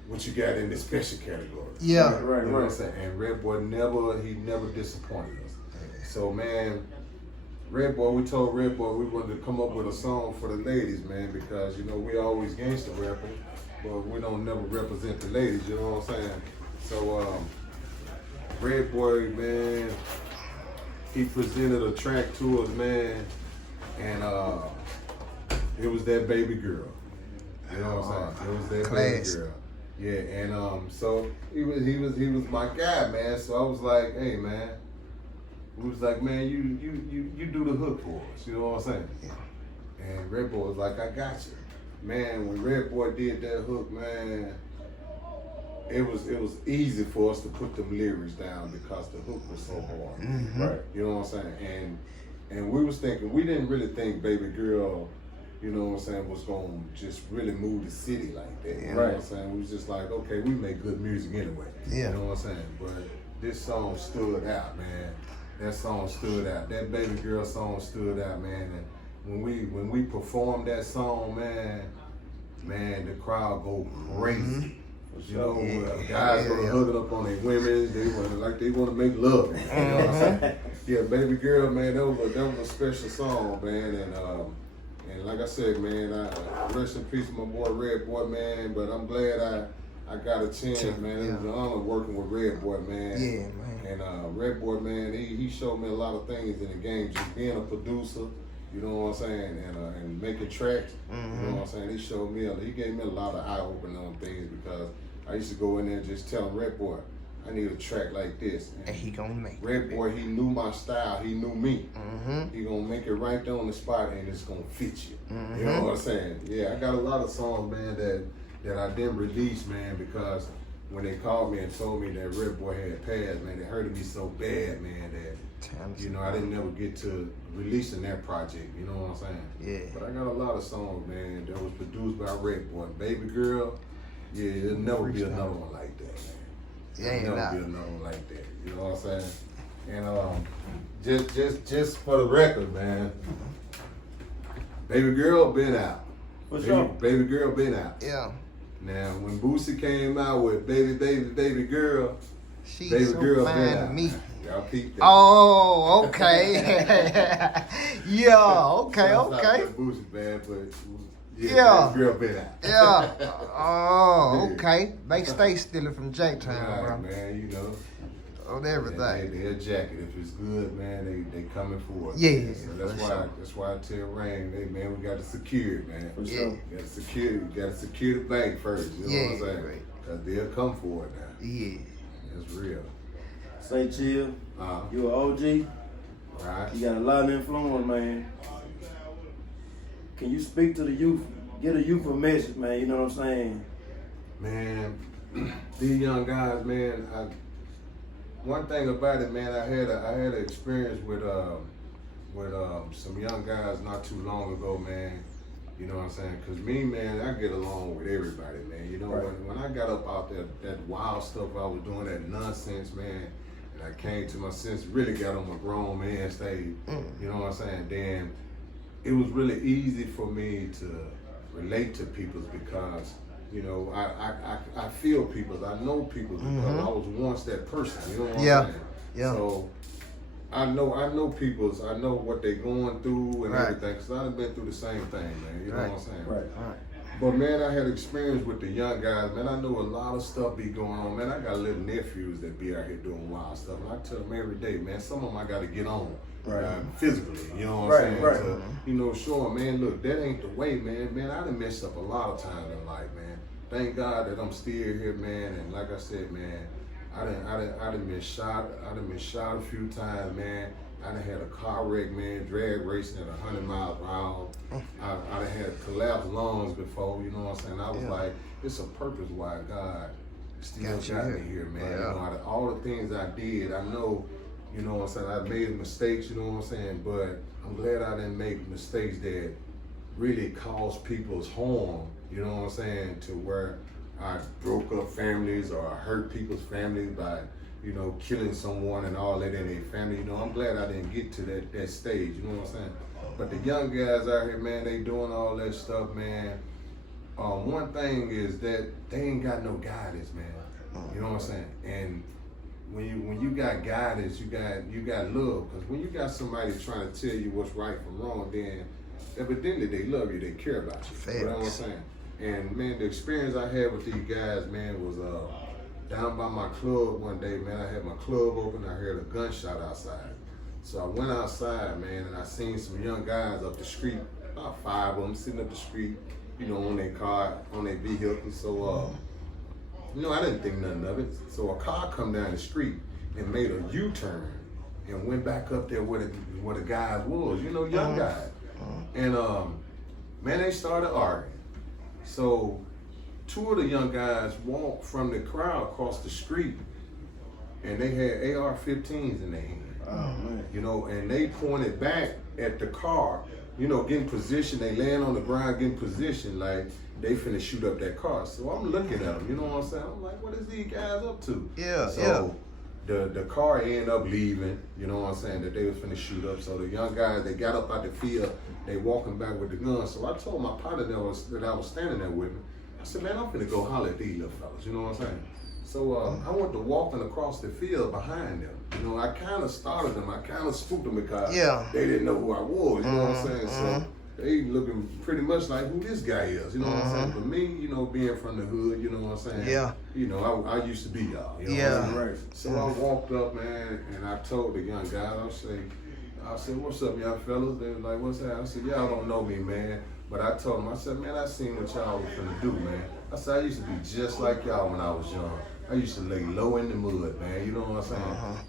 what you got in the special category. Yeah. Right. You know what I'm saying? And Red Boy never disappointed us. So, man, Red Boy, we told Red Boy we wanted to come up with a song for the ladies, man, because, you know, we always gangster rapping, but we don't never represent the ladies, you know what I'm saying? So, Red Boy, man, he presented a track to us, man, and it was that Baby Girl. You know what I'm saying? It was that Baby Girl. Yeah, and so he was my guy, man. So I was like, hey, man. We was like, man, you do the hook for us. You know what I'm saying? Yeah. And Red Boy was like, I got you, man. When Red Boy did that hook, man, it was easy for us to put them lyrics down because the hook was so hard, right? You know what I'm saying? And we was thinking, we didn't really think Baby Girl, you know what I'm saying, was gonna just really move the city like that. You know what I'm saying? We was just like, okay, we make good music anyway. Yeah. You know what I'm saying? But this song stood out, man. That song stood out. That Baby Girl song stood out, man. And when we performed that song, man, the crowd go crazy. You know, guys gonna hug it up on their women. They want to make love. You know what I'm saying? Yeah, Baby Girl, man, that was a special song, man. And like I said, man, I rest in peace, my boy Red Boy, man. But I'm glad I got a chance, man. It was an honor working with Red Boy, man. Yeah, man. And Red Boy, man, he showed me a lot of things in the game. Just being a producer, you know what I'm saying, and making tracks, you know what I'm saying. He gave me a lot of eye opening on things because I used to go in there and just tell him, Red Boy, I need a track like this. And he gonna make Red Boy, he knew my style, he knew me. Mm-hmm. He gonna make it right there on the spot and it's gonna fit you. Mm-hmm. You know what I'm saying? Yeah, I got a lot of songs, man, that I didn't release, man, because when they called me and told me that Red Boy had passed, man, it hurted me so bad, man, that you know, I didn't never get to releasing that project, you know what I'm saying? Yeah. But I got a lot of songs, man, that was produced by Red Boy. Baby Girl, yeah, there'll never be another one like that, man. There'll never be another one like that, you know what I'm saying? And just for the record, man, Baby Girl been out. For sure. Baby Girl been out. Yeah. Now, when Boosie came out with Baby Girl, She's Baby so Girl fine been to out. me. Y'all peep that. Oh, okay. yeah, okay. Boosie, man, but Yeah. Baby Girl been out. Yeah. Oh, okay. They stay stealing from Jacktown, bro. Right, man, you know. On everything. Their jacket, if it's good, man, they coming for it. Yeah. So that's why I tell Rain, hey, man, we got to secure it, man. For sure. You got to secure the bank first. You know what I'm saying? Right. Cause they'll come for it now. Yeah. That's real. Say chill. You an OG. Right. You got a lot of influence, man. Can you speak to the youth? Get a youth a message, man. You know what I'm saying? Man, these young guys, man. One thing about it, man, I had an experience with some young guys not too long ago, man. You know what I'm saying? Cause me, man, I get along with everybody, man. You know, right. when I got up out there, that wild stuff I was doing, that nonsense, man, and I came to my senses, really got on my grown man stage. You know what I'm saying? Then it was really easy for me to relate to people because, you know, I feel people, I know people because I was once that person. You know what I'm saying? Yeah. So I know people's, I know what they going through and Right. everything, because I've been through the same thing, man. You know what I'm saying? Right. But man, I had experience with the young guys, man. I know a lot of stuff be going on, man. I got little nephews that be out here doing wild stuff, and I tell them every day, man, some of them I got to get on. Right. Physically, you know what I'm saying? Right. To, you know, show them, man, look, that ain't the way, man. Man, I done messed up a lot of times in life, man. Thank God that I'm still here, man. And like I said, man, I done been shot. I done been shot a few times, man. I done had a car wreck, man, drag racing at 100 miles per hour. I done had collapsed lungs before, you know what I'm saying? I was like, it's a purpose why God still got me here, man. Yeah. You know, out of all the things I did, I know, you know what I'm saying, I made mistakes, you know what I'm saying, but I'm glad I didn't make mistakes that really caused people's harm, you know what I'm saying, to where I broke up families or I hurt people's families by, you know, killing someone and all that in their family. You know, I'm glad I didn't get to that stage, you know what I'm saying? But the young guys out here, man, they doing all that stuff, man. One thing is that they ain't got no guidance, man. You know what I'm saying? And when you got guidance, you got love. Because when you got somebody trying to tell you what's right from wrong, then evidently they love you, they care about you. You know what I'm saying? And man, the experience I had with these guys, man, was down by my club one day, man. I had my club open, I heard a gunshot outside. So I went outside, man, and I seen some young guys up the street, about 5 of them sitting up the street, you know, on their car, on their vehicle. So, you know, I didn't think nothing of it. So a car come down the street and made a U-turn and went back up there where the guys was, you know, young guys. And man, they started arguing. So 2 of the young guys walked from the crowd across the street and they had AR-15s in their hand. Oh, man. You know, and they pointed back at the car, you know, getting position. They land on the ground, getting position, like they finna shoot up that car. So I'm looking at them, you know what I'm saying? I'm like, what is these guys up to? So the car ended up leaving, you know what I'm saying, that they was finna shoot up. So the young guys, they got up out the field, they walking back with the gun. So I told my partner that I was standing there with me, I said, man, I'm finna go holler at these little fellas, you know what I'm saying? So I went to walking across the field behind them. You know, I kind of started them. I kind of spooked them because they didn't know who I was. You know what I'm saying? So they looking pretty much like who this guy is. You know what I'm saying? But me, you know, being from the hood, you know what I'm saying? You know, I used to be y'all. You know what I'm saying? So I walked up, man, and I told the young guys, I said, what's up, young fellas? They was like, what's that? I said, y'all don't know me, man. But I told him, I said, man, I seen what y'all was finna do, man. I said, I used to be just like y'all when I was young. I used to lay low in the mud, man. You know what I'm saying?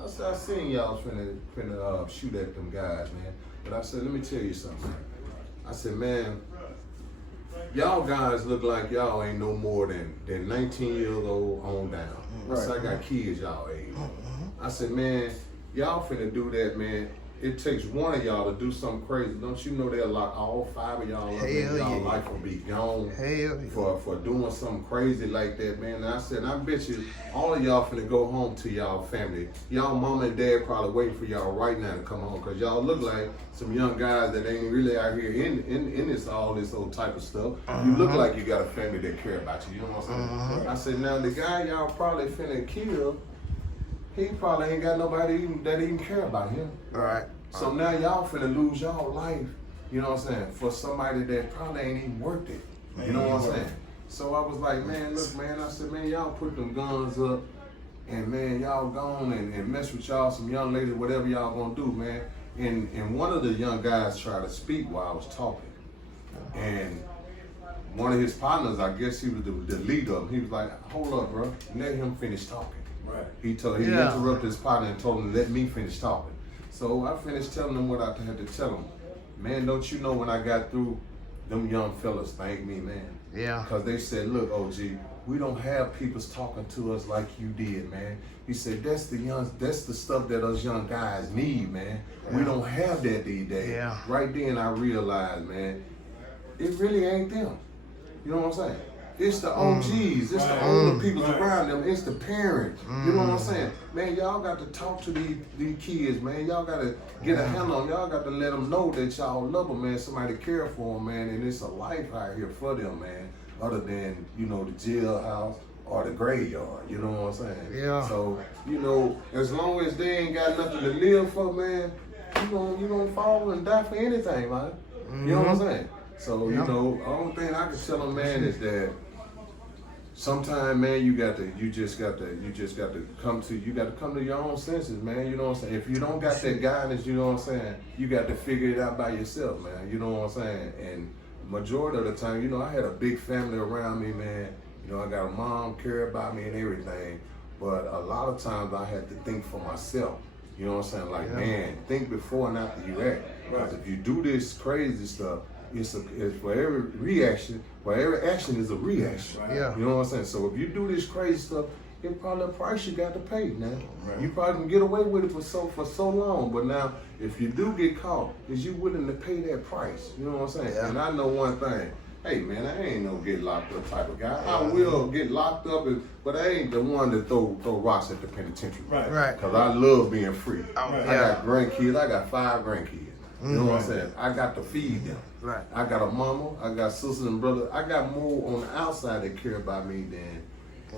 I said, I seen y'all finna shoot at them guys, man. But I said, let me tell you something. I said, man, y'all guys look like y'all ain't no more than 19 years old on down. I said, I got kids y'all age. I said, man, y'all finna do that, man. It takes one of y'all to do something crazy. Don't you know they'll lock all 5 of y'all up and y'all life will be gone for doing something crazy like that, man. And I said, I bet you all of y'all finna go home to y'all family. Y'all mom and dad probably waiting for y'all right now to come home, because y'all look like some young guys that ain't really out here in this all this old type of stuff. You look like you got a family that care about you. You know what I'm saying? I said, now the guy y'all probably finna kill, he probably ain't got nobody that even care about him. Right. So now y'all finna lose y'all life, you know what I'm saying, for somebody that probably ain't even worth it. You know what I'm saying? So I was like, man, look, man, I said, man, y'all put them guns up and man, y'all gone and mess with y'all, some young ladies, whatever y'all gonna do, man. And one of the young guys tried to speak while I was talking. And one of his partners, I guess he was the leader, he was like, hold up, bro, let him finish talking. Right. He interrupted his partner and told him to let me finish talking. So I finished telling him what I had to tell him. Man, don't you know when I got through, them young fellas thanked me, man. Yeah. Because they said, look, OG, we don't have people talking to us like you did, man. He said, that's the stuff that us young guys need, man. Yeah. We don't have that these days. Yeah. Right then I realized, man, it really ain't them. You know what I'm saying? It's the OGs, it's the older people around them, it's the parents. You know what I'm saying? Man, y'all got to talk to these kids, man. Y'all got to get a handle on, y'all got to let them know that y'all love them, man. Somebody care for them, man. And it's a life out here for them, man. Other than, you know, the jailhouse or the graveyard, you know what I'm saying? Yeah. So, you know, as long as they ain't got nothing to live for, man, you gonna fall and die for anything, man. You know what I'm saying? So, you know, the only thing I can tell them, man, is that sometimes, man, you got to come to your own senses, man. You know what I'm saying? If you don't got that guidance, you know what I'm saying, you got to figure it out by yourself, man. You know what I'm saying? And majority of the time, you know, I had a big family around me, man. You know, I got a mom care about me and everything. But a lot of times I had to think for myself. You know what I'm saying? Like, man, think before and after you act. Because if you do this crazy stuff, it's for every reaction, for every action is a reaction. Yeah. You know what I'm saying? So if you do this crazy stuff, it's probably a price you got to pay, man. Right. You probably can get away with it for so long, but now if you do get caught, is you willing to pay that price? You know what I'm saying? Yeah. And I know one thing. Hey man, I ain't no get locked up type of guy. I will get locked up, but I ain't the one that throw rocks at the penitentiary. Right. Cause I love being free. I got grandkids. I got 5 grandkids. You know what I'm saying? I got to feed them. Right. I got a mama, I got sisters and brothers. I got more on the outside that care about me than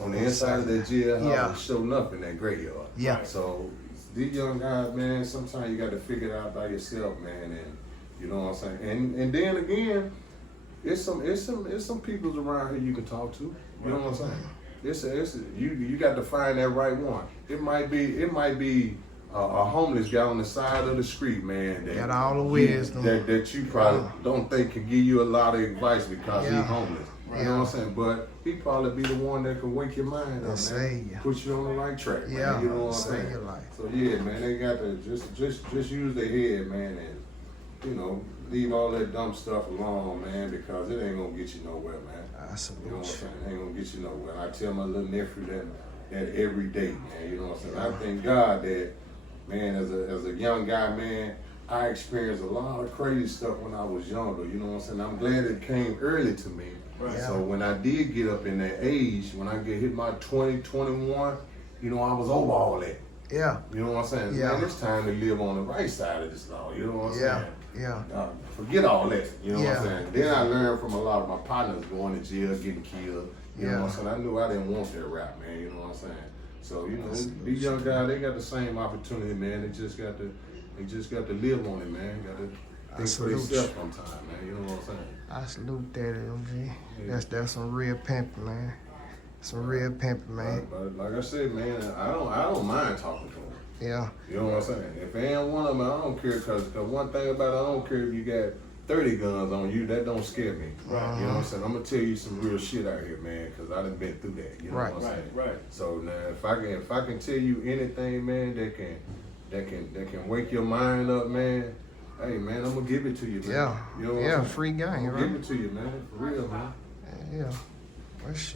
on the inside of that jailhouse showing up in that graveyard. Yeah. So these young guys, man, sometimes you got to figure it out by yourself, man. And you know what I'm saying? And then again, it's some peoples around here you can talk to. You know what I'm saying? You got to find that right one. It might be a homeless guy on the side of the street, man. That got all the wisdom. That you probably don't think can give you a lot of advice because he's homeless. You know what I'm saying? But he probably be the one that can wake your mind up, man. Put you on the right track, man. You know what I'm saying? Your life. So yeah, man, they got to just use their head, man, and you know, leave all that dumb stuff alone, man, because it ain't gonna get you nowhere, man. Absolutely. You know what I'm saying? It ain't gonna get you nowhere. I tell my little nephew that every day, man. You know what I'm saying? I thank God that, man, as a young guy, man, I experienced a lot of crazy stuff when I was younger. You know what I'm saying? I'm glad it came early to me. Right. So when I did get up in that age, when I hit my 20, 21, you know, I was over all that. Yeah. You know what I'm saying? Yeah. Man, it's time to live on the right side of this law. You know what I'm saying? Yeah. Forget all that. You know what I'm saying? Then I learned from a lot of my partners going to jail, getting killed. You know what I'm saying? I knew I didn't want that rap, man. You know what I'm saying? So, you know, these young guys, they got the same opportunity, man. They just got to live on it, man. Got to think for themselves sometime, man. You know what I'm saying? I salute that, LG. Yeah. That's some real pimping, man. Some real pimping, man. But like I said, man, I don't mind talking to them. Yeah. You know what I'm saying? If they ain't one of them, I don't care, because one thing about it, I don't care if you got 30 guns on you, that don't scare me. Right. You know what I'm saying? I'm gonna tell you some real shit out here, man, because I done been through that. You know what I'm saying? Right. So now, if I can tell you anything, man, that can wake your mind up, man. Hey, man, I'm gonna give it to you, man. Yeah. You know what I'm saying? Free game, I'm right? give it to you, man. For real, man. Yeah. Well, shit.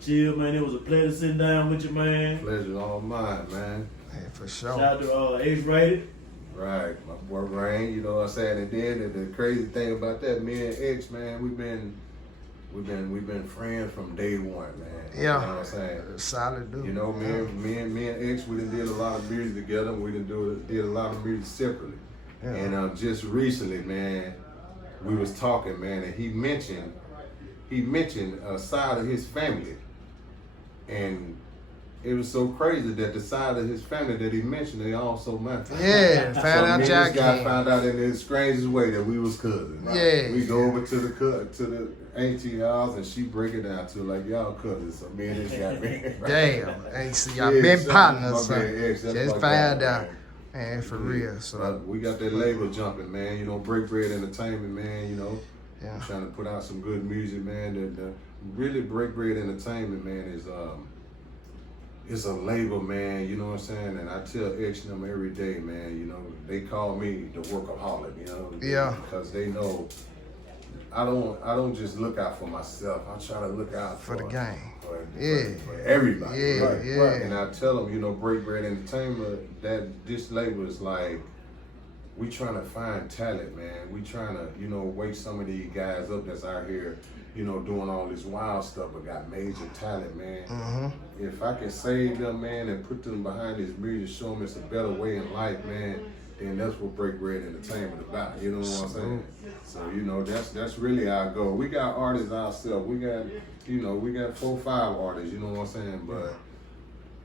Chill, man. It was a pleasure sitting down with you, man. Pleasure all mine, man. Hey, for sure. Shout out to X-Rated. Right, my boy Rain, you know what I'm saying? And then the crazy thing about that, me and X, man, we've been friends from day one, man. Yeah. You know what I'm saying? Solid dude. You know, me and X, we done did a lot of music together. We done did a lot of music separately. Yeah. And just recently, man, we was talking, man, and he mentioned a side of his family. And it was so crazy that the side of his family that he mentioned, they also my family. Yeah, found out Jack. This guy found out in the strangest way that we was cousins. Yeah. We go over to the auntie house and she break it down to like y'all cousins. So me and this guy been. Damn. Hey, see, y'all been partners. Just Just found out. Man, for real. So we got that label jumping, man. You know, Break Bread Entertainment, man. You know, yeah. trying to put out some good music, man. That really Break Bread Entertainment, man, is a label, man. You know what I'm saying? And I tell X and them every day, man. You know, they call me the workaholic. You know, yeah, because they know I don't just look out for myself. I try to look out for the game. For everybody. Yeah, right, yeah. Right. And I tell them, you know, Break Bread Entertainment, that this label is like, we trying to find talent, man. We trying to, you know, wake some of these guys up that's out here, you know, doing all this wild stuff, but got major talent, man. Mm-hmm. If I can save them, man, and put them behind this music, show them it's a better way in life, man, then that's what Break Bread Entertainment about. You know what I'm saying? So, you know, that's really our goal. We got artists ourselves. We got 4 or 5 artists, you know what I'm saying? But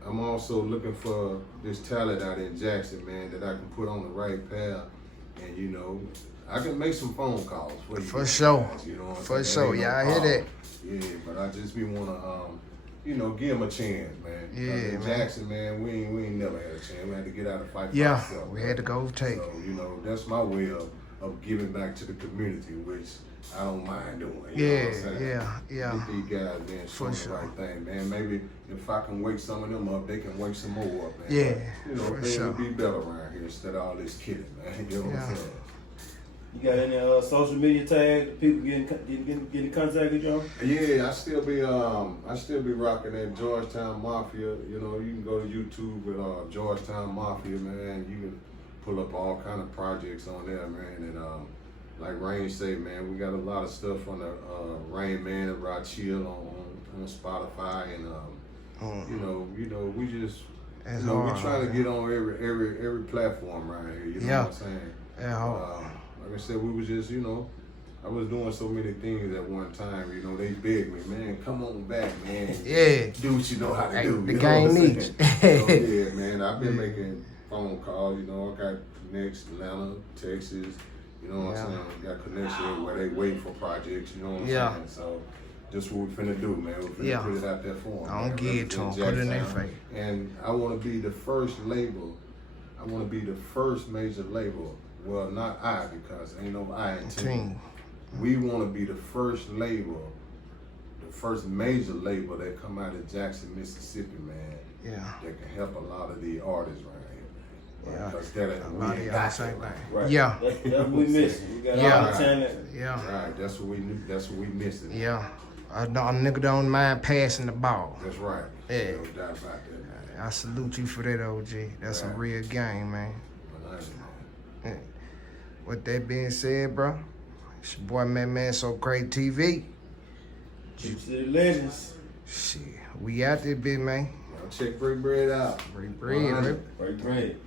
I'm also looking for this talent out in Jackson, man, that I can put on the right path. And, you know, I can make some phone calls for you. For sure. You know what I'm for saying? sure. Yeah, I hear that. Yeah, but I just be want to, you know, give them a chance, man. Yeah, in man. Jackson, man, we ain't never had a chance. We had to get out and fight for Yeah, ourselves. we had to go take. So, you know, that's my way of giving back to the community, which I don't mind doing. You know what I'm saying? Yeah. Get these guys, man, For doing sure. the right thing, man. Maybe if I can wake some of them up, they can wake some more up, man. Yeah, But, you know, for things sure. would be better around here instead of all this kidding, man. You know what I'm saying? You got any social media tags that people get in contact with y'all? Yeah, I still be rocking that Georgetown Mafia. You know, you can go to YouTube with Georgetown Mafia, man. You can pull up all kind of projects on there, man. And like Rain say, man, we got a lot of stuff on the Rain Man and Rachill on Spotify, and you know, we just we trying to get on every platform right here. You know what I'm saying? Yeah. Like I said, we was just, you know, I was doing so many things at one time. You know, they begged me, man, come on back, man. Yeah. Do what you know how to do. The you know game what I'm needs saying? So, yeah, man, I've been making phone calls. You know, I got connects Atlanta, Texas. You know what I'm saying? Got connections where they wait for projects. You know what I'm saying? So that's what we finna do, man. We finna put it out there for them. I don't give it to them. Put it in their face. And I want to be the first label. I want to be the first major label. Well, not I, because ain't no I in team. We want to be the first label, the first major label that come out of Jackson, Mississippi, man. Yeah. That can help a lot of the artists right here, man. Yeah. Because we ain't got that, right? Right. Yeah. That's what we missing. We got all the talent. Yeah. Right. That's what we missing. Yeah. A nigga don't mind passing the ball. That's right. Yeah. No doubt about that. I salute you for that, OG. That's a real game, man. Yeah. With that being said, bro, it's your boy Man So Crazy TV. Juice to the Legends. Shit, we out there, big man. Check Break Bread out. Break bread. Break bread.